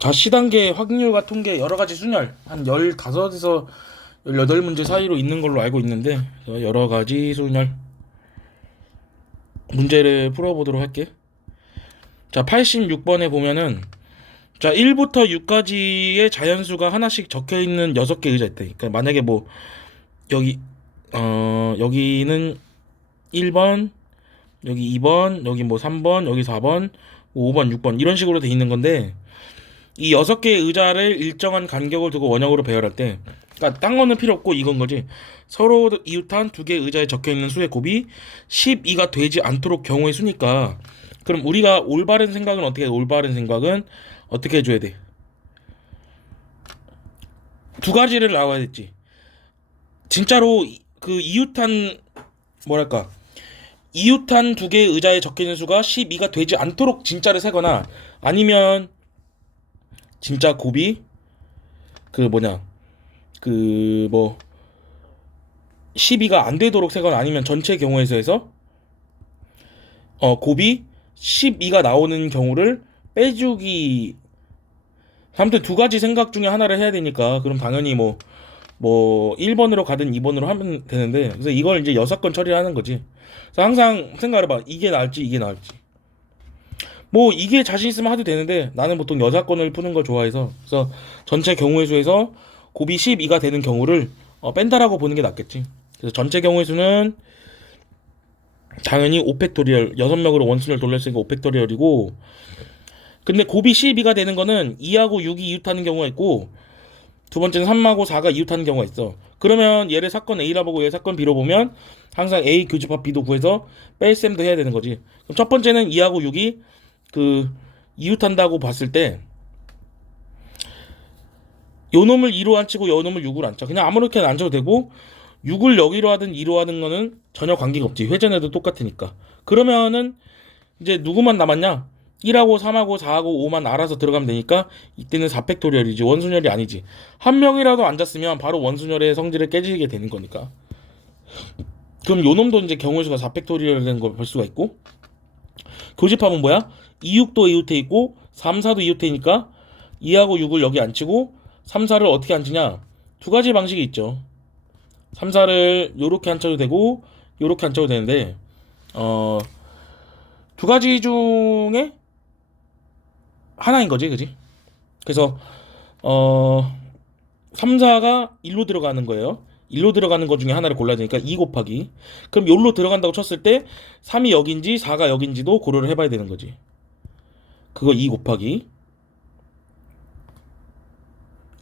자, 시단계 확률과 통계 여러 가지 순열 한 15에서 18문제 사이로 있는 걸로 알고 있는데 여러 가지 순열 문제를 풀어보도록 할게. 자, 86번에 보면은 자, 1부터 6까지의 자연수가 하나씩 적혀 있는 6개 의자 있다. 그러니까 만약에 뭐 여기 여기는 1번, 여기 2번, 여기 뭐 3번, 여기 4번, 5번, 6번 이런 식으로 돼 있는 건데 이 6개의 의자를 일정한 간격을 두고 원형으로 배열할 때 그러니까 딴 거는 필요 없고 이건 거지. 서로 이웃한 2개의 의자에 적혀 있는 수의 곱이 12가 되지 않도록 경우의 수니까 그럼 우리가 올바른 생각은 어떻게 해? 올바른 생각은 어떻게 해줘야 돼? 두 가지를 나와야 됐지. 진짜로 그 이웃한 뭐랄까 이웃한 2개의 의자에 적혀 있는 수가 12가 되지 않도록 진짜를 세거나 아니면 진짜 곱이 그 뭐냐 그 뭐 12가 안 되도록 세거나 아니면 전체 경우의 수에서 곱이 12가 나오는 경우를 빼주기. 아무튼 두 가지 생각 중에 하나를 해야 되니까 그럼 당연히 뭐 1번으로 가든 2번으로 하면 되는데 그래서 이걸 이제 6건 처리를 하는 거지. 그래서 항상 생각해봐. 이게 나을지 이게 나을지. 뭐 이게 자신 있으면 하도 되는데 나는 보통 6건을 푸는 걸 좋아해서 그래서 전체 경우의 수에서 곱이 12가 되는 경우를 뺀다라고 보는 게 낫겠지. 그래서 전체 경우의 수는 당연히 5팩토리얼 6명으로 원순을 돌렸으니까 5팩토리얼이고 근데 곱이 12가 되는 거는 2하고 6이 이웃하는 경우가 있고 두 번째는 3하고 4가 이웃하는 경우가 있어. 그러면 얘를 사건 A라 보고 얘 사건 B로 보면 항상 A 교집합 B도 구해서 뺄셈도 해야 되는 거지. 그럼 첫 번째는 2하고 6이 그 이웃한다고 봤을 때 요 놈을 2로 앉히고 요 놈을 6으로 앉혀. 그냥 아무렇게나 앉혀도 되고 6을 여기로 하든 2로 하는 거는 전혀 관계가 없지. 회전해도 똑같으니까. 그러면은 이제 누구만 남았냐? 1하고 3하고 4하고 5만 알아서 들어가면 되니까 이때는 4팩토리얼이지 원순열이 아니지. 한 명이라도 앉았으면 바로 원순열의 성질을 깨지게 되는 거니까. 그럼 요 놈도 이제 경우수가 4팩토리얼 된 걸 볼 수가 있고 교집합은 뭐야? 2, 6도 이웃해 있고 3, 4도 이웃해니까 2하고 6을 여기 앉히고 3, 4를 어떻게 앉히냐? 두 가지 방식이 있죠. 3, 4를 요렇게 앉혀도 되고 요렇게 앉혀도 되는데 두 가지 중에 하나인 거지, 그지? 그래서 3, 4가 1로 들어가는 거예요. 1로 들어가는 것 중에 하나를 골라야 되니까 2 곱하기. 그럼 요로 들어간다고 쳤을 때 3이 여긴지 4가 여긴지도 고려를 해봐야 되는 거지. 그거 2 곱하기.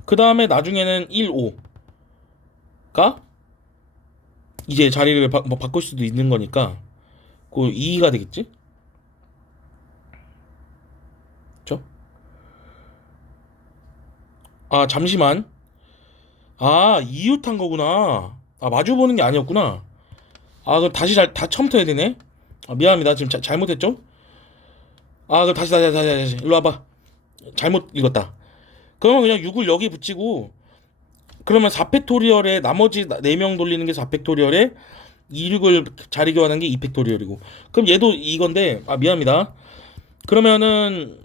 그 다음에 나중에는 1, 5가 이제 자리를 뭐 바꿀 수도 있는 거니까 그 2가 되겠지? 그쵸? 아, 잠시만. 아, 이웃한 거구나. 아, 마주 보는 게 아니었구나. 아, 그럼 다 처음부터 해야 되네. 아, 미안합니다. 지금 잘못했죠? 아, 그럼 다시. 일로 와봐. 잘못 읽었다. 그러면 그냥 6을 여기 붙이고, 그러면 4팩토리얼에 나머지 4명 돌리는 게 4팩토리얼에 26을 자리 교환한 게 2팩토리얼이고. 그럼 얘도 이건데, 아, 미안합니다. 그러면은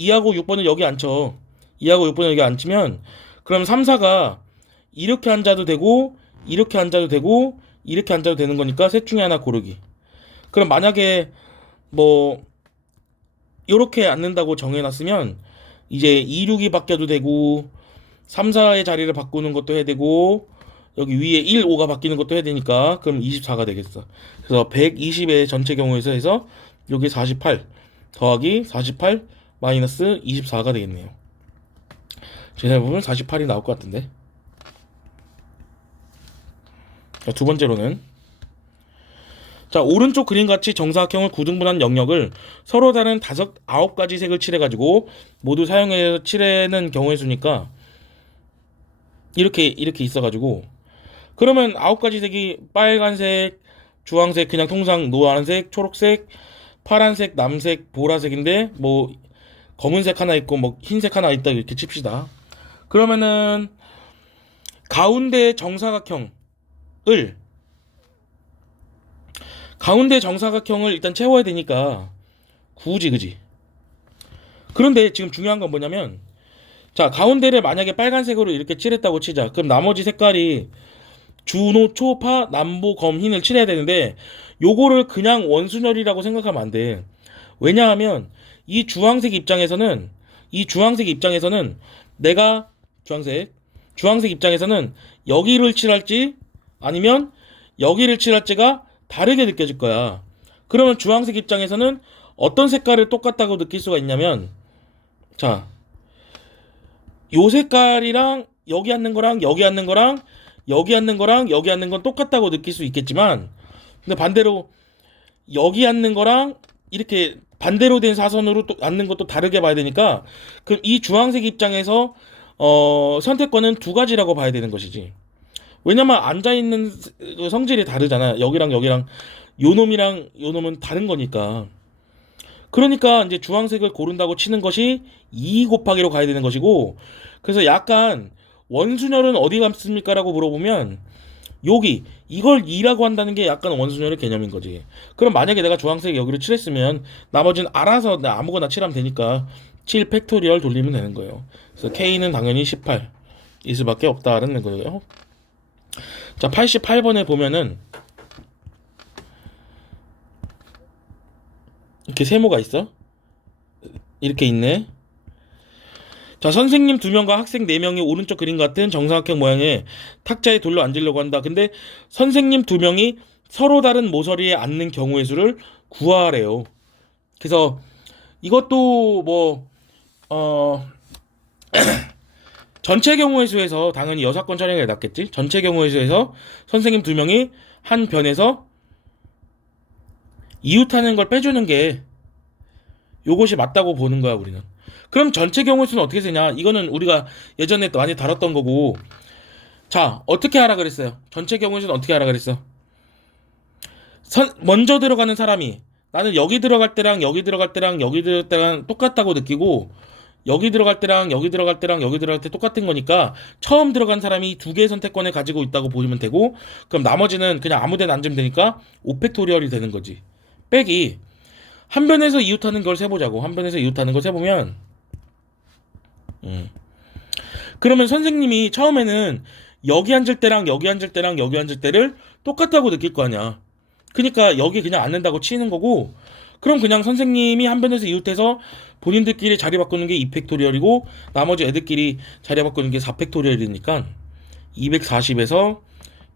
2하고 6번을 여기 앉혀. 2하고 6번을 여기 앉히면, 그럼 3, 4가 이렇게 앉아도 되고, 이렇게 앉아도 되고, 이렇게 앉아도 되는 거니까 셋 중에 하나 고르기. 그럼 만약에 뭐 요렇게 앉는다고 정해놨으면 이제 2, 6이 바뀌어도 되고 3, 4의 자리를 바꾸는 것도 해야 되고 여기 위에 1, 5가 바뀌는 것도 해야 되니까 그럼 24가 되겠어. 그래서 120의 전체 경우에서 해서 여기 48 더하기 48 마이너스 24가 되겠네요. 제 생각에 48이 나올 것 같은데. 자, 두 번째로는 자, 오른쪽 그림같이 정사각형을 구등분한 영역을 서로 다른 9가지 색을 칠해가지고 모두 사용해서 칠해는 경우의 수니까 이렇게 있어가지고 그러면 9가지 색이 빨간색, 주황색, 그냥 통상 노란색, 초록색, 파란색, 남색, 보라색인데 뭐 검은색 하나 있고 뭐 흰색 하나 있다 이렇게 칩시다. 그러면은 가운데 정사각형을 일단 채워야 되니까 굳이 그지. 그런데 지금 중요한 건 뭐냐면 자, 가운데를 만약에 빨간색으로 이렇게 칠했다고 치자. 그럼 나머지 색깔이 주노, 초, 파, 남부, 검, 흰을 칠해야 되는데 요거를 그냥 원순열이라고 생각하면 안 돼. 왜냐하면 이 주황색 입장에서는 내가 주황색 입장에서는 여기를 칠할지 아니면 여기를 칠할지가 다르게 느껴질 거야. 그러면 주황색 입장에서는 어떤 색깔을 똑같다고 느낄 수가 있냐면, 자, 요 색깔이랑 여기 앉는 거랑 여기 앉는 거랑 여기 앉는 거랑 여기 앉는 건 똑같다고 느낄 수 있겠지만, 근데 반대로 여기 앉는 거랑 이렇게 반대로 된 사선으로 또 앉는 것도 다르게 봐야 되니까, 그럼 이 주황색 입장에서 선택권은 두 가지라고 봐야 되는 것이지. 왜냐면 앉아있는 성질이 다르잖아. 여기랑 여기랑 요 놈이랑 요 놈은 다른 거니까. 그러니까 이제 주황색을 고른다고 치는 것이 2 곱하기로 가야 되는 것이고, 그래서 약간 원순열은 어디 갔습니까? 라고 물어보면 여기 이걸 2라고 한다는 게 약간 원순열의 개념인 거지. 그럼 만약에 내가 주황색 여기를 칠했으면 나머지는 알아서 아무거나 칠하면 되니까 7 팩토리얼 돌리면 되는 거예요. 그래서 K는 당연히 18 이 수밖에 없다라는 거예요. 자, 88번에 보면은 이렇게 세모가 있어. 이렇게 있네. 자, 선생님 2명과 학생 4명이 오른쪽 그림 같은 정사각형 모양의 탁자에 돌려 앉으려고 한다. 근데 선생님 2명이 서로 다른 모서리에 앉는 경우의 수를 구하래요. 그래서 이것도 뭐 전체 경우의 수에서 당연히 여사건 촬영이 낫겠지. 전체 경우의 수에서 선생님 2명이 한 변에서 이웃하는 걸 빼주는 게 요것이 맞다고 보는 거야, 우리는. 그럼 전체 경우의 수는 어떻게 세냐? 이거는 우리가 예전에 많이 다뤘던 거고. 자, 어떻게 하라 그랬어요? 전체 경우의 수는 어떻게 하라 그랬어? 먼저 들어가는 사람이 나는 여기 들어갈 때랑 여기 들어갈 때랑 여기 들어갈 때랑 똑같다고 느끼고, 여기 들어갈 때랑 여기 들어갈 때랑 여기 들어갈 때 똑같은 거니까 처음 들어간 사람이 2개의 선택권을 가지고 있다고 보시면 되고, 그럼 나머지는 그냥 아무 데나 앉으면 되니까 5팩토리얼이 되는 거지. 빼기 한 변에서 이웃하는 걸 세보자고. 한 변에서 이웃하는 걸 세보면 그러면 선생님이 처음에는 여기 앉을 때랑 여기 앉을 때랑 여기 앉을 때를 똑같다고 느낄 거 아니야. 그러니까 여기 그냥 앉는다고 치는 거고, 그럼 그냥 선생님이 한 변에서 이웃해서 본인들끼리 자리 바꾸는 게 2팩토리얼이고 나머지 애들끼리 자리 바꾸는 게 4팩토리얼이니까 240에서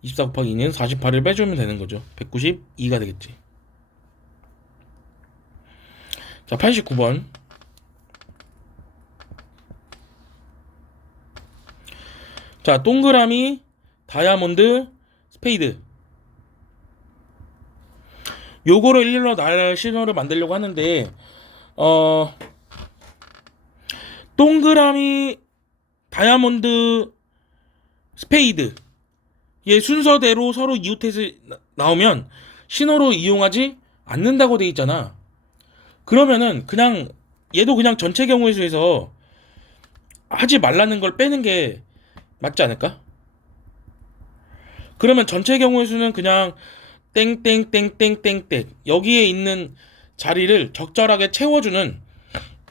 24 곱하기 2는 48을 빼주면 되는 거죠. 192가 되겠지. 자, 89번. 자, 동그라미, 다이아몬드, 스페이드. 요거를 일일로 날 신호를 만들려고 하는데, 동그라미, 다이아몬드, 스페이드. 얘 순서대로 서로 이웃해서 나오면 신호로 이용하지 않는다고 돼 있잖아. 그러면은 그냥 얘도 그냥 전체 경우의 수에서 하지 말라는 걸 빼는 게 맞지 않을까? 그러면 전체 경우의 수는 그냥 땡땡땡땡땡땡 여기에 있는 자리를 적절하게 채워주는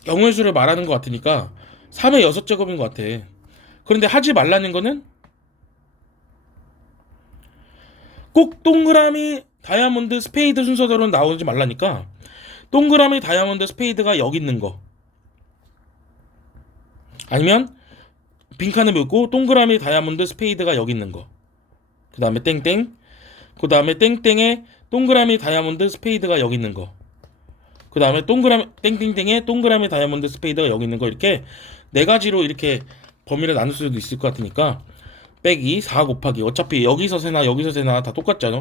경우의 수를 말하는 것 같으니까 3의 6제곱인 것 같아. 그런데 하지 말라는 거는 꼭 동그라미, 다이아몬드, 스페이드 순서대로 나오지 말라니까 동그라미, 다이아몬드, 스페이드가 여기 있는 거, 아니면 빈칸을 묶고 동그라미, 다이아몬드, 스페이드가 여기 있는 거, 그 다음에 땡땡, 그 다음에 땡땡에 동그라미, 다이아몬드, 스페이드가 여기 있는 거, 그 다음에 동그라미 땡땡땡에 동그라미, 다이아몬드, 스페이드가 여기 있는 거, 이렇게 4가지로 이렇게 범위를 나눌 수도 있을 것 같으니까 빼기 4 곱하기, 어차피 여기서 세나 여기서 세나 다 똑같잖아.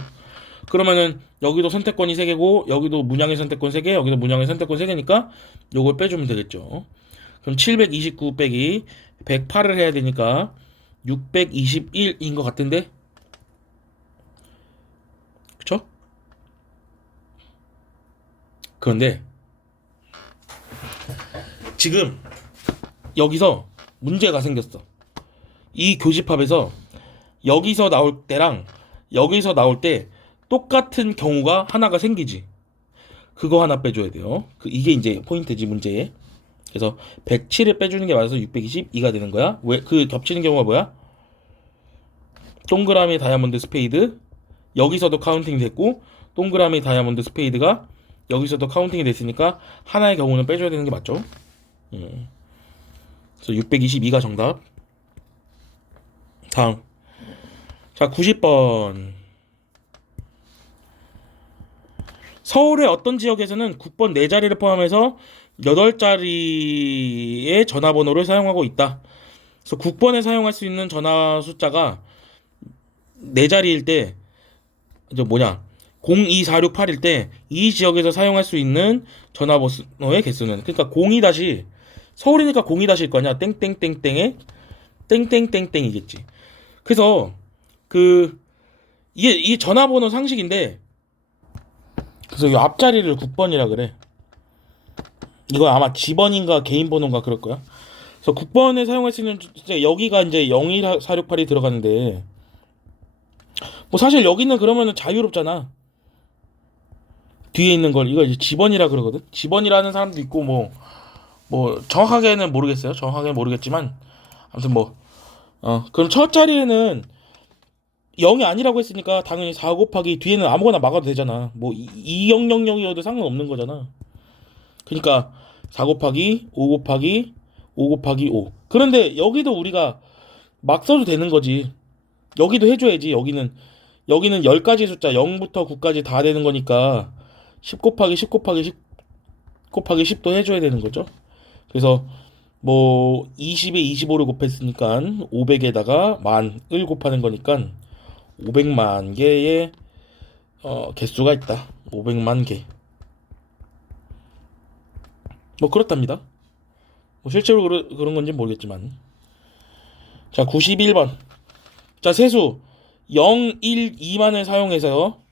그러면은 여기도 선택권이 3개고 여기도 문양의 선택권 3개, 여기도 문양의 선택권 3개니까 요걸 빼주면 되겠죠. 그럼 729 빼기 108을 해야 되니까 621인 것 같은데, 그쵸? 그런데 지금 여기서 문제가 생겼어. 이 교집합에서 여기서 나올 때랑 여기서 나올 때 똑같은 경우가 하나가 생기지. 그거 하나 빼줘야 돼요. 이게 이제 포인트지, 문제에. 그래서 107을 빼주는 게 맞아서 622가 되는 거야. 왜 그 겹치는 경우가 뭐야? 동그라미 다이아몬드 스페이드 여기서도 카운팅이 됐고 동그라미 다이아몬드 스페이드가 여기서도 카운팅이 됐으니까 하나의 경우는 빼줘야 되는 게 맞죠? 그래서 622가 정답. 다음. 자, 90번. 서울의 어떤 지역에서는 국번 4자리를 포함해서 8자리의 전화번호를 사용하고 있다. 그래서 국번에 사용할 수 있는 전화 숫자가 4자리일 때, 이제 뭐냐, 02468일 때 이 지역에서 사용할 수 있는 전화번호의 개수는, 그러니까 02 다시, 서울이니까 02 다시일 거 아니야. 땡땡땡땡에 땡땡땡땡이겠지. 그래서 이게 전화번호 상식인데, 그래서 이 앞자리를 9번이라 그래. 이거 아마 집번인가 개인 번호인가 그럴 거야. 그래서 9번에 사용할 수 있는 이제 여기가 이제 01468이 들어가는데 뭐 사실 여기는 그러면은 자유롭잖아. 뒤에 있는 걸 이거 이제 집번이라 그러거든. 집번이라는 사람도 있고 뭐 정확하게는 모르겠어요. 정확하게는 모르겠지만 아무튼 그럼 첫 자리에는 0이 아니라고 했으니까 당연히 4 곱하기 뒤에는 아무거나 막아도 되잖아. 뭐 2000이어도 상관없는 거잖아. 그러니까 4 곱하기 5 곱하기 5 곱하기 5. 그런데 여기도 우리가 막 써도 되는 거지. 여기도 해줘야지. 여기는 10가지 숫자 0부터 9까지 다 되는 거니까 10 곱하기 10 곱하기 10 곱하기 10도 해줘야 되는 거죠. 그래서 뭐 20에 25를 곱했으니까 500에다가 만을 곱하는 거니까 500만 개의 개수가 있다. 500만 개. 뭐 그렇답니다. 뭐 실제로 그런 건지 모르겠지만. 자, 91번. 자, 세수 0, 1, 2만을 사용해서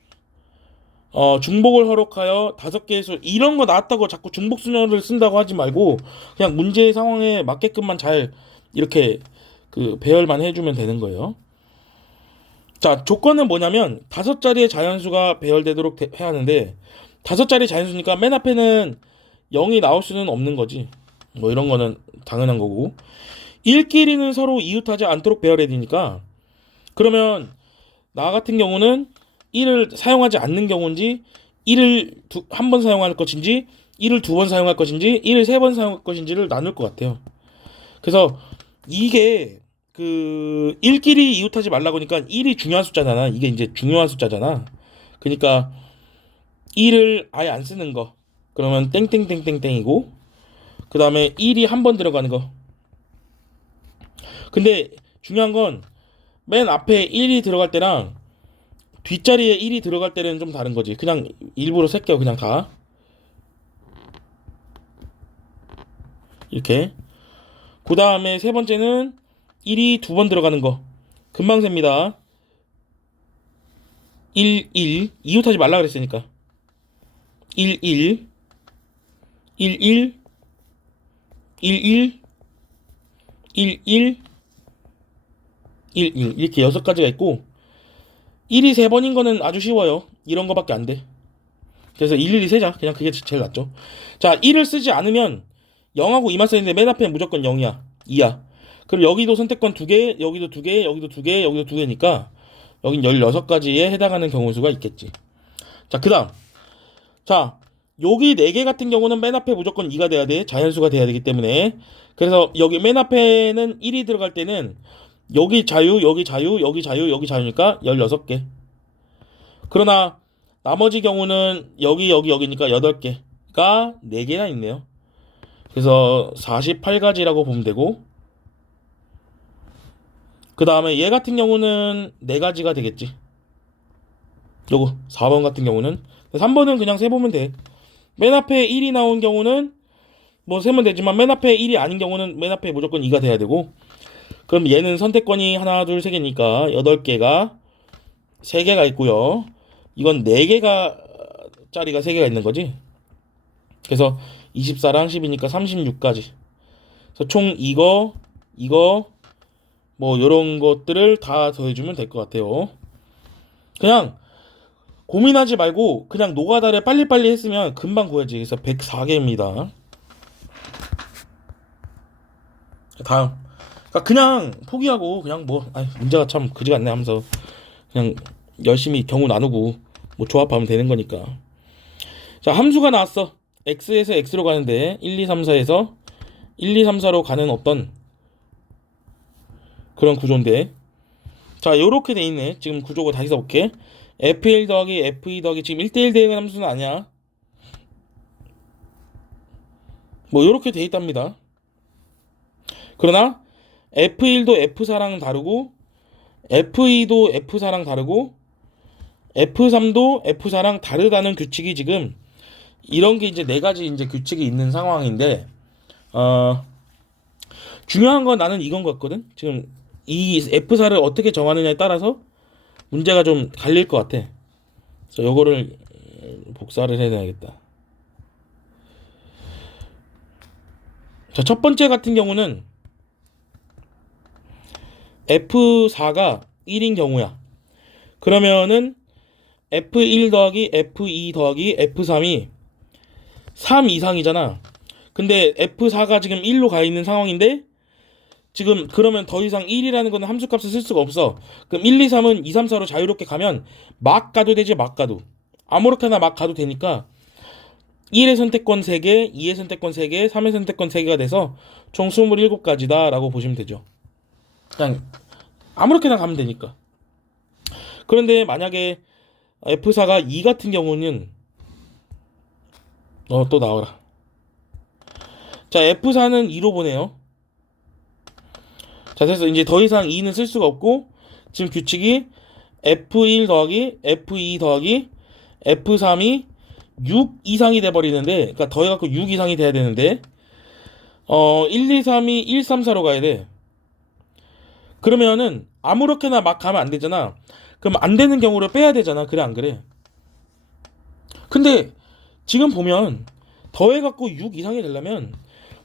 중복을 허락하여 5개의 수 이런 거 나왔다고 자꾸 중복 순열을 쓴다고 하지 말고 그냥 문제의 상황에 맞게끔만 잘 이렇게 배열만 해주면 되는 거예요. 자, 조건은 뭐냐면 5자리의 자연수가 배열되도록 해야 하는데 5자리 자연수니까 맨 앞에는 0이 나올 수는 없는 거지. 뭐 이런 거는 당연한 거고 1끼리는 서로 이웃하지 않도록 배열해야 되니까 그러면 나 같은 경우는 1을 사용하지 않는 경우인지 1을 한 번 사용할 것인지 1을 2번 사용할 것인지 1을 3번 사용할 것인지를 나눌 것 같아요. 그래서 이게 1끼리 이웃하지 말라고 하니까 1이 중요한 숫자잖아. 이게 이제 중요한 숫자잖아. 그러니까 1을 아예 안 쓰는 거 그러면 땡땡땡땡땡이고 그 다음에 1이 한 번 들어가는 거. 근데 중요한 건 맨 앞에 1이 들어갈 때랑 뒷자리에 1이 들어갈 때는 좀 다른 거지. 그냥 일부러 셀게요. 그냥 다 이렇게. 그 다음에 세 번째는 1이 2번 들어가는 거. 금방 셉니다. 1, 1 이웃하지 말라 그랬으니까 1, 1 1, 1 1, 1 1, 1 1, 1 이렇게 6가지가 있고 1이 3번인 거는 아주 쉬워요. 이런 거밖에 안 돼. 그래서 일일이 세자. 그냥 그게 제일 낫죠. 자, 1을 쓰지 않으면 0하고 2만 써있는데 맨 앞에는 무조건 0이야. 2야. 그럼 여기도 선택권 2개, 여기도 2개, 여기도 2개, 여기도 2개니까 여긴 16가지에 해당하는 경우 수가 있겠지. 자, 그 다음. 자, 여기 4개 같은 경우는 맨 앞에 무조건 2가 돼야 돼. 자연수가 돼야 되기 때문에. 그래서 여기 맨 앞에는 1이 들어갈 때는 여기 자유, 여기 자유, 여기 자유, 여기 자유니까 16개. 그러나 나머지 경우는 여기니까 8개가 4개나 있네요. 그래서 48가지라고 보면 되고 그 다음에 얘 같은 경우는 4가지가 되겠지. 요거 4번 같은 경우는 3번은 그냥 세보면 돼. 맨 앞에 1이 나온 경우는 뭐 세면 되지만 맨 앞에 1이 아닌 경우는 맨 앞에 무조건 2가 돼야 되고 그럼 얘는 선택권이 하나 둘 3개니까 8개가 3개가 있고요. 이건 4개가 짜리가 3개가 있는 거지. 그래서 24랑 10이니까 36까지. 그래서 총 이거 뭐 요런 것들을 다 더해주면 될 것 같아요. 그냥 고민하지 말고 그냥 노가다를 빨리빨리 했으면 금방 구해지. 그래서 104개입니다. 다음. 그러니까 그냥 포기하고 그냥 뭐 문제가 참 그지 같네 하면서 그냥 열심히 경우 나누고 뭐 조합하면 되는 거니까. 자, 함수가 나왔어. x에서 x로 가는데 1, 2, 3, 4에서 1, 2, 3, 4로 가는 어떤 그런 구조인데, 자, 요렇게 돼 있네. 지금 구조가 다시 써볼게. f1 더하기 f2 더하기 지금 1대1 대응하는 함수는 아니야. 뭐 요렇게 돼 있답니다. 그러나 f1도 f4랑 다르고 f2도 f4랑 다르고 f3도 f4랑 다르다는 규칙이 지금 이런 게 이제 네 가지 이제 규칙이 있는 상황인데, 어 중요한 건 나는 이건 것 같거든. 지금 이 f4를 어떻게 정하느냐에 따라서 문제가 좀 갈릴 것 같아. 그래서 요거를 복사를 해야겠다. 자, 첫 번째 같은 경우는 f4가 1인 경우야. 그러면은 f1 더하기 f2 더하기 f3이 3 이상이잖아. 근데 f4가 지금 1로 가 있는 상황인데, 지금 그러면 더 이상 1이라는 거는 함수값을 쓸 수가 없어. 그럼 1, 2, 3은 2, 3, 4로 자유롭게 가면 막 가도 되지, 막 가도. 아무렇게나 막 가도 되니까 1의 선택권 3개, 2의 선택권 3개, 3의 선택권 3개가 돼서 총 27가지다 라고 보시면 되죠. 그냥 아무렇게나 가면 되니까. 그런데 만약에 F4가 2 같은 경우는 또 나와라. 자, F4는 2로 보내요. 자, 그래서 이제 더 이상 2는 쓸 수가 없고, 지금 규칙이 F1 더하기 F2 더하기 F3이 6 이상이 돼버리는데, 그러니까 더해갖고 6 이상이 돼야 되는데, 1, 2, 3이 1, 3, 4로 가야 돼. 그러면은 아무렇게나 막 가면 안 되잖아. 그럼 안 되는 경우를 빼야 되잖아. 그래 안 그래? 근데 지금 보면 더해갖고 6 이상이 되려면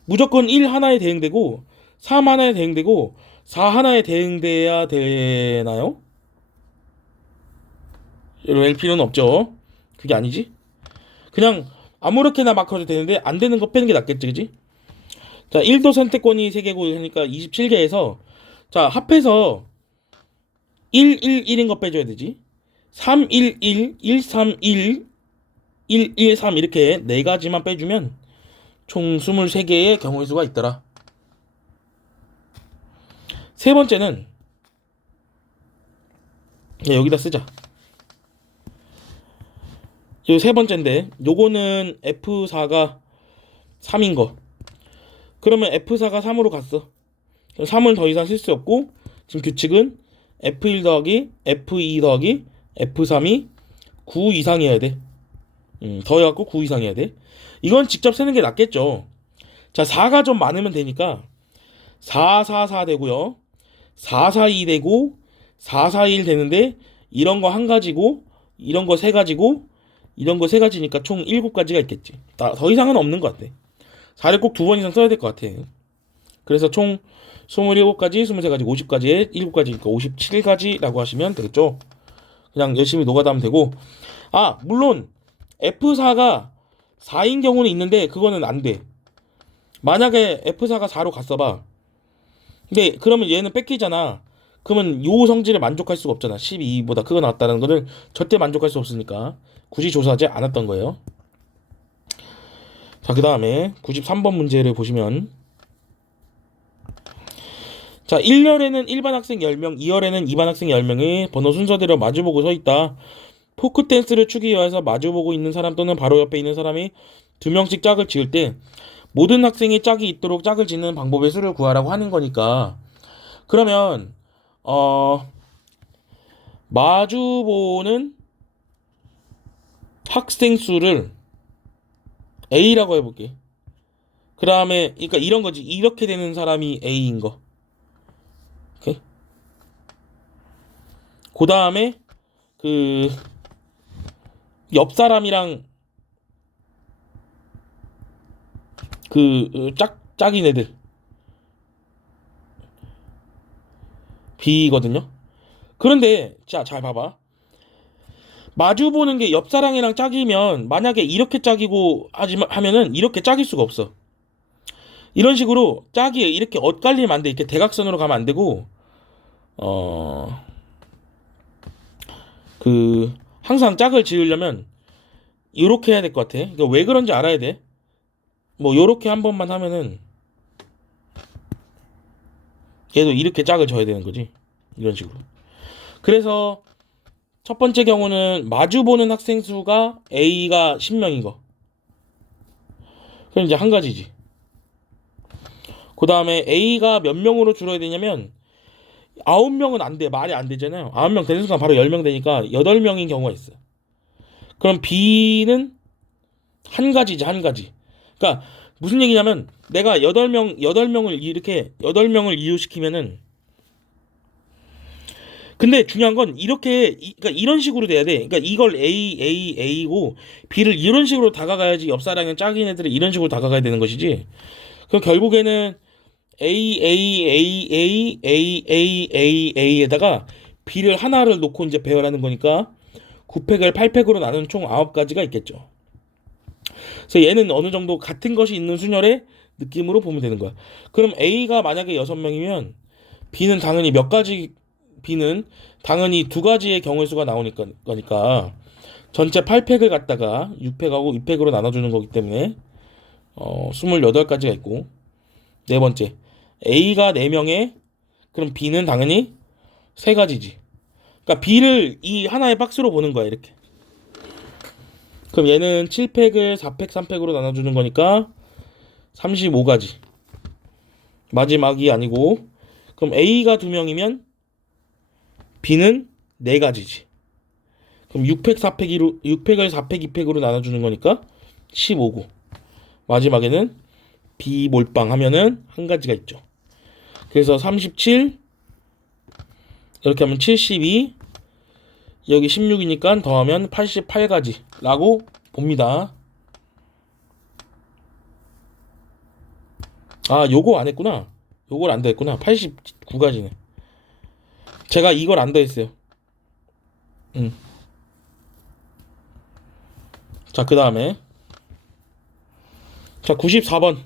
무조건 1 하나에 대응되고 3 하나에 대응되고 4 하나에 대응돼야 되나요? 이럴 필요는 없죠. 그게 아니지? 그냥 아무렇게나 막 해도 되는데 안 되는 거 빼는 게 낫겠지, 그지? 자, 1도 선택권이 3개고 하니까 27개에서, 자, 합해서 1, 1, 1인 거 빼줘야 되지. 3, 1, 1, 1, 3, 1, 1, 1, 3 이렇게 네 가지만 빼주면 총 23개의 경우의 수가 있더라. 세 번째는 여기다 쓰자. 요 세 번째인데 요거는 F4가 3인 거. 그러면 F4가 3으로 갔어. 3을 더 이상 쓸 수 없고, 지금 규칙은 F1 더하기 F2 더하기 F3이 9 이상이어야 돼. 더해갖고 9 이상이어야 돼. 이건 직접 세는 게 낫겠죠. 자, 4가 좀 많으면 되니까 4, 4, 4 되고요. 4, 4, 2 되고 4, 4, 1 되는데, 이런 거 한 가지고 이런 거 세 가지고 이런 거 세 가지니까 총 7가지가 있겠지. 더 이상은 없는 것 같아. 4를 꼭 2번 이상 써야 될 것 같아. 그래서 총 27가지, 23가지, 50가지에 7가지니까 57가지라고 하시면 되겠죠. 그냥 열심히 노가다하면 되고, 물론 F4가 4인 경우는 있는데 그거는 안 돼. 만약에 F4가 4로 갔어봐. 근데 그러면 얘는 뺏기잖아. 그러면 요 성질에 만족할 수가 없잖아. 12보다 크게 나왔다는 거를 절대 만족할 수 없으니까 굳이 조사하지 않았던 거예요. 자, 그 다음에 93번 문제를 보시면, 자, 1열에는 일반 학생 10명, 2열에는 2반 학생 10명이 번호 순서대로 마주보고 서 있다. 포크 댄스를 추기 위해서 마주보고 있는 사람 또는 바로 옆에 있는 사람이 2명씩 짝을 지을 때 모든 학생이 짝이 있도록 짝을 짓는 방법의 수를 구하라고 하는 거니까, 그러면 마주보는 학생 수를 A라고 해볼게. 그 다음에 그러니까 이런 거지. 이렇게 되는 사람이 A인 거. 오케이. 그 다음에 그 옆 사람이랑 그 짝인 애들 B거든요. 그런데 자, 잘 봐봐. 마주 보는 게 옆 사람이랑 짝이면 만약에 이렇게 짝이고 하면은 이렇게 짝일 수가 없어. 이런 식으로 짝이 이렇게 엇갈리면 안 돼. 이렇게 대각선으로 가면 안 되고, 어, 항상 짝을 지으려면, 요렇게 해야 될 것 같아. 그러니까 왜 그런지 알아야 돼. 뭐, 요렇게 한 번만 하면은, 얘도 이렇게 짝을 져야 되는 거지. 이런 식으로. 그래서, 첫 번째 경우는 마주보는 학생 수가 A가 10명인 거. 그럼 이제 한 가지지. 그 다음에 A가 몇 명으로 줄어야 되냐면 9명은 안 돼. 말이 안 되잖아요. 9명 되는 순간 바로 10명 되니까 8명인 경우가 있어요. 그럼 B는 한 가지지, 한 가지. 그러니까 무슨 얘기냐면 내가 8명을 이렇게 8명을 이유시키면은 근데 중요한 건 이렇게 그러니까 이런 식으로 돼야 돼. 그러니까 이걸 A고 B를 이런 식으로 다가가야지 옆 사람은 짝인 애들이 이런 식으로 다가가야 되는 것이지. 그럼 결국에는 A에다가 B를 하나를 놓고 이제 배열하는 거니까 9팩을 8팩으로 나눈 총 9가지가 있겠죠. 그래서 얘는 어느 정도 같은 것이 있는 순열의 느낌으로 보면 되는 거야. 그럼 A가 만약에 6명이면 B는 당연히 두 가지의 경우의 수가 거니까 전체 8팩을 갖다가 6팩하고 2팩으로 나눠주는 거기 때문에 28가지가 있고 네 번째 A가 4명에 그럼 B는 당연히 3가지지. 그러니까 B를 이 하나의 박스로 보는 거야 이렇게. 그럼 얘는 7팩을 4팩 3팩으로 나눠주는 거니까 35가지. 마지막이 아니고 그럼 A가 2명이면 B는 4가지지. 그럼 6팩을 4팩 2팩으로 나눠주는 거니까 15고 마지막에는 B 몰빵 하면은 한 가지가 있죠. 그래서 37 이렇게 하면 72 여기 16이니까 더하면 88가지라고 봅니다. 아 요거 안 했구나. 요걸 안 더했구나. 89가지네. 제가 이걸 안 더했어요. 자, 그 다음에 자 94번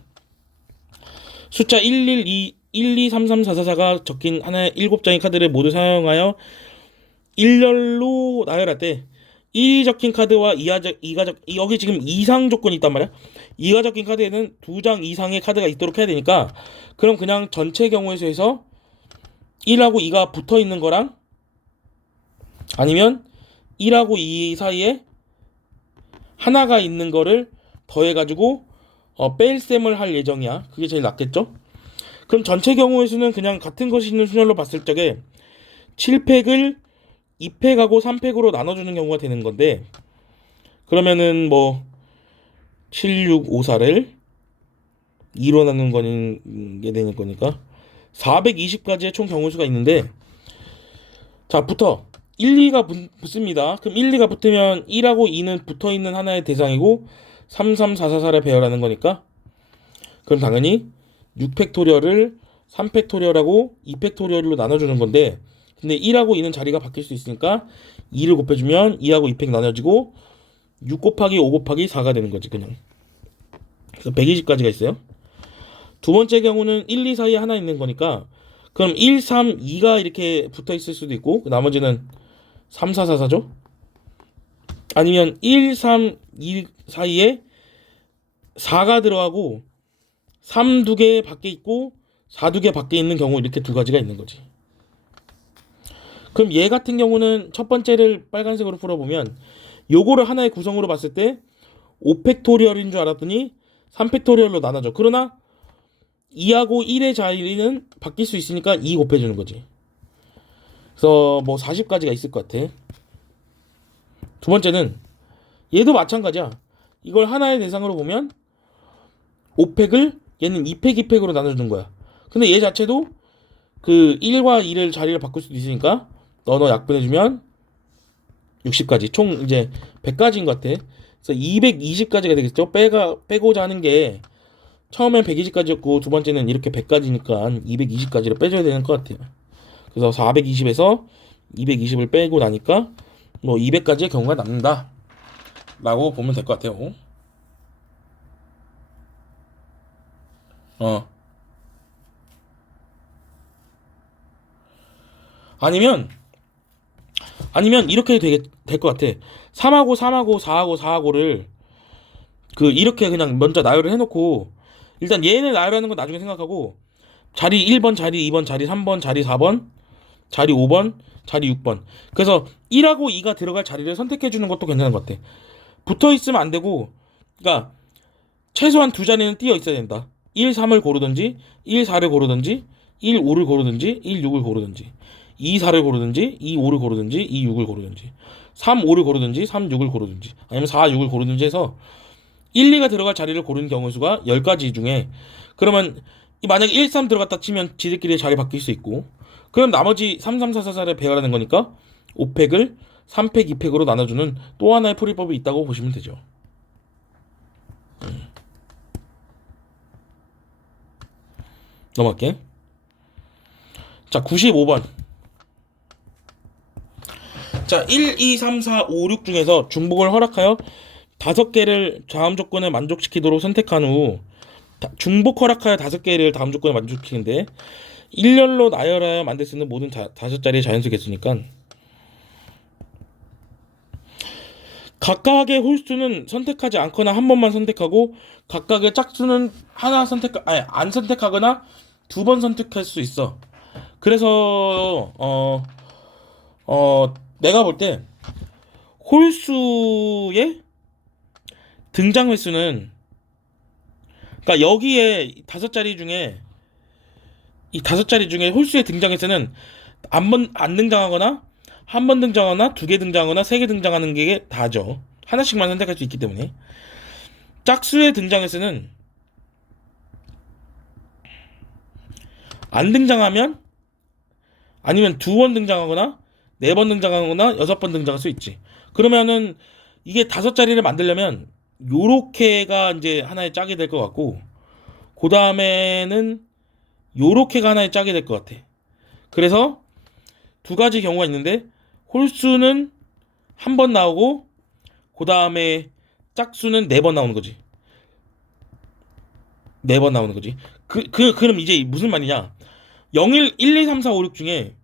숫자 1123344가 적힌 하나의 7장의 카드를 모두 사용하여 일렬로 나열할 때 1이 적힌 카드와 2가 여기 지금 이상 조건이 있단 말이야. 2가 적힌 카드에는 2장 이상의 카드가 있도록 해야 되니까 그럼 그냥 전체 경우의 수에서 1하고 2가 붙어 있는 거랑 아니면 1하고 2 사이에 하나가 있는 거를 더해가지고 뺄셈을 할 예정이야. 그게 제일 낫겠죠? 그럼 전체 경우의 수는 그냥 같은 것이 있는 순열로 봤을 적에 7팩을 2팩하고 3팩으로 나눠주는 경우가 되는 건데 그러면은 뭐 7, 6, 5, 4를 2로 나누는 게 되는 거니까 420가지의 총 경우 수가 있는데 자 붙어 1, 2가 붙습니다. 그럼 1, 2가 붙으면 1하고 2는 붙어있는 하나의 대상이고 3, 3, 4, 4, 4를 배열하는 거니까 그럼 당연히 6팩토리얼을 3팩토리얼하고 2팩토리얼로 나눠주는 건데 근데 1하고 2는 자리가 바뀔 수 있으니까 2를 곱해주면 2하고 2팩 나눠지고 6 곱하기 5 곱하기 4가 되는 거지 그냥. 그래서 120가지가 있어요. 두 번째 경우는 1, 2 사이에 하나 있는 거니까 그럼 1, 3, 2가 이렇게 붙어 있을 수도 있고 나머지는 3, 4, 4, 4죠. 아니면 1, 3, 2 사이에 4가 들어가고 3 2개 밖에 있고 4 2개 밖에 있는 경우 이렇게 두 가지가 있는 거지. 그럼 얘 같은 경우는 첫 번째를 빨간색으로 풀어보면 요거를 하나의 구성으로 봤을 때 5팩토리얼인 줄 알았더니 3팩토리얼로 나눠져. 그러나 2하고 1의 자리는 바뀔 수 있으니까 2 곱해주는 거지. 그래서 뭐 40가지가 있을 것 같아. 두 번째는 얘도 마찬가지야. 이걸 하나의 대상으로 보면 5팩을 얘는 2팩 2팩으로 나눠주는 거야. 근데 얘 자체도 그 1과 2를 자리를 바꿀 수도 있으니까 넣어 약분해주면 60가지 총 이제 100가지인 것 같아. 그래서 220가지가 되겠죠. 빼고자 하는 게 처음엔 120가지였고 두 번째는 이렇게 100가지니까 220가지를 빼줘야 되는 것 같아요. 그래서 420에서 220을 빼고 나니까 뭐 200가지의 경우가 남는다 라고 보면 될 것 같아요. 어. 아니면 이렇게 될 것 같아. 3하고 3하고 4하고 4하고를 그 이렇게 그냥 먼저 나열을 해놓고, 일단 얘네 나열하는 건 나중에 생각하고, 자리 1번, 자리 2번, 자리 3번, 자리 4번, 자리 5번, 자리 6번. 그래서 1하고 2가 들어갈 자리를 선택해 주는 것도 괜찮은 것 같아. 붙어 있으면 안 되고, 그러니까 최소한 두 자리는 띄어 있어야 된다. 1, 3을 고르든지, 1, 4를 고르든지, 1, 5를 고르든지, 1, 6을 고르든지, 2, 4를 고르든지, 2, 5를 고르든지, 2, 6을 고르든지, 3, 5를 고르든지, 3, 6을 고르든지, 아니면 4, 6을 고르든지 해서 1, 2가 들어갈 자리를 고르는 경우 수가 10가지 중에, 그러면 만약에 1, 3 들어갔다 치면 지들끼리 자리 바뀔 수 있고, 그럼 나머지 3, 3, 4, 4, 4를 배열하는 거니까 5팩을 3팩, 2팩으로 나눠주는 또 하나의 풀이법이 있다고 보시면 되죠. 넘어갈게. 자, 95번. 자, 1, 2, 3, 4, 5, 6 중에서 중복을 허락하여 5개를 다음 조건을 만족시키도록 선택한 후, 중복 허락하여 5개를 다음 조건을 만족시키는데 일렬로 나열하여 만들 수 있는 모든 5자리의 자연수 개수니까, 각각의 홀수는 선택하지 않거나 한 번만 선택하고, 각각의 짝수는 하나 안 선택하거나 2번 선택할 수 있어. 그래서 내가 볼 때 홀수의 등장 횟수는, 그러니까 여기에 5자리 중에, 이 5자리 중에 홀수의 등장 횟수는 안 등장하거나 한 번 등장하거나 2개 등장하거나 3개 등장하는 게 다죠. 하나씩만 선택할 수 있기 때문에. 짝수의 등장 횟수는 안 등장하면, 아니면 2번 등장하거나 4번 등장하거나 6번 등장할 수 있지. 그러면은 이게 5자리를 만들려면 요렇게가 이제 하나의 짝이 될 것 같고, 그 다음에는 요렇게가 하나의 짝이 될 것 같아. 그래서 2가지 경우가 있는데, 홀수는 한 번 나오고 그 다음에 짝수는 4번 나오는 거지. 4번 나오는 거지. 그럼 이제 무슨 말이냐? 0, 1, 2, 3, 4, 5, 6 중에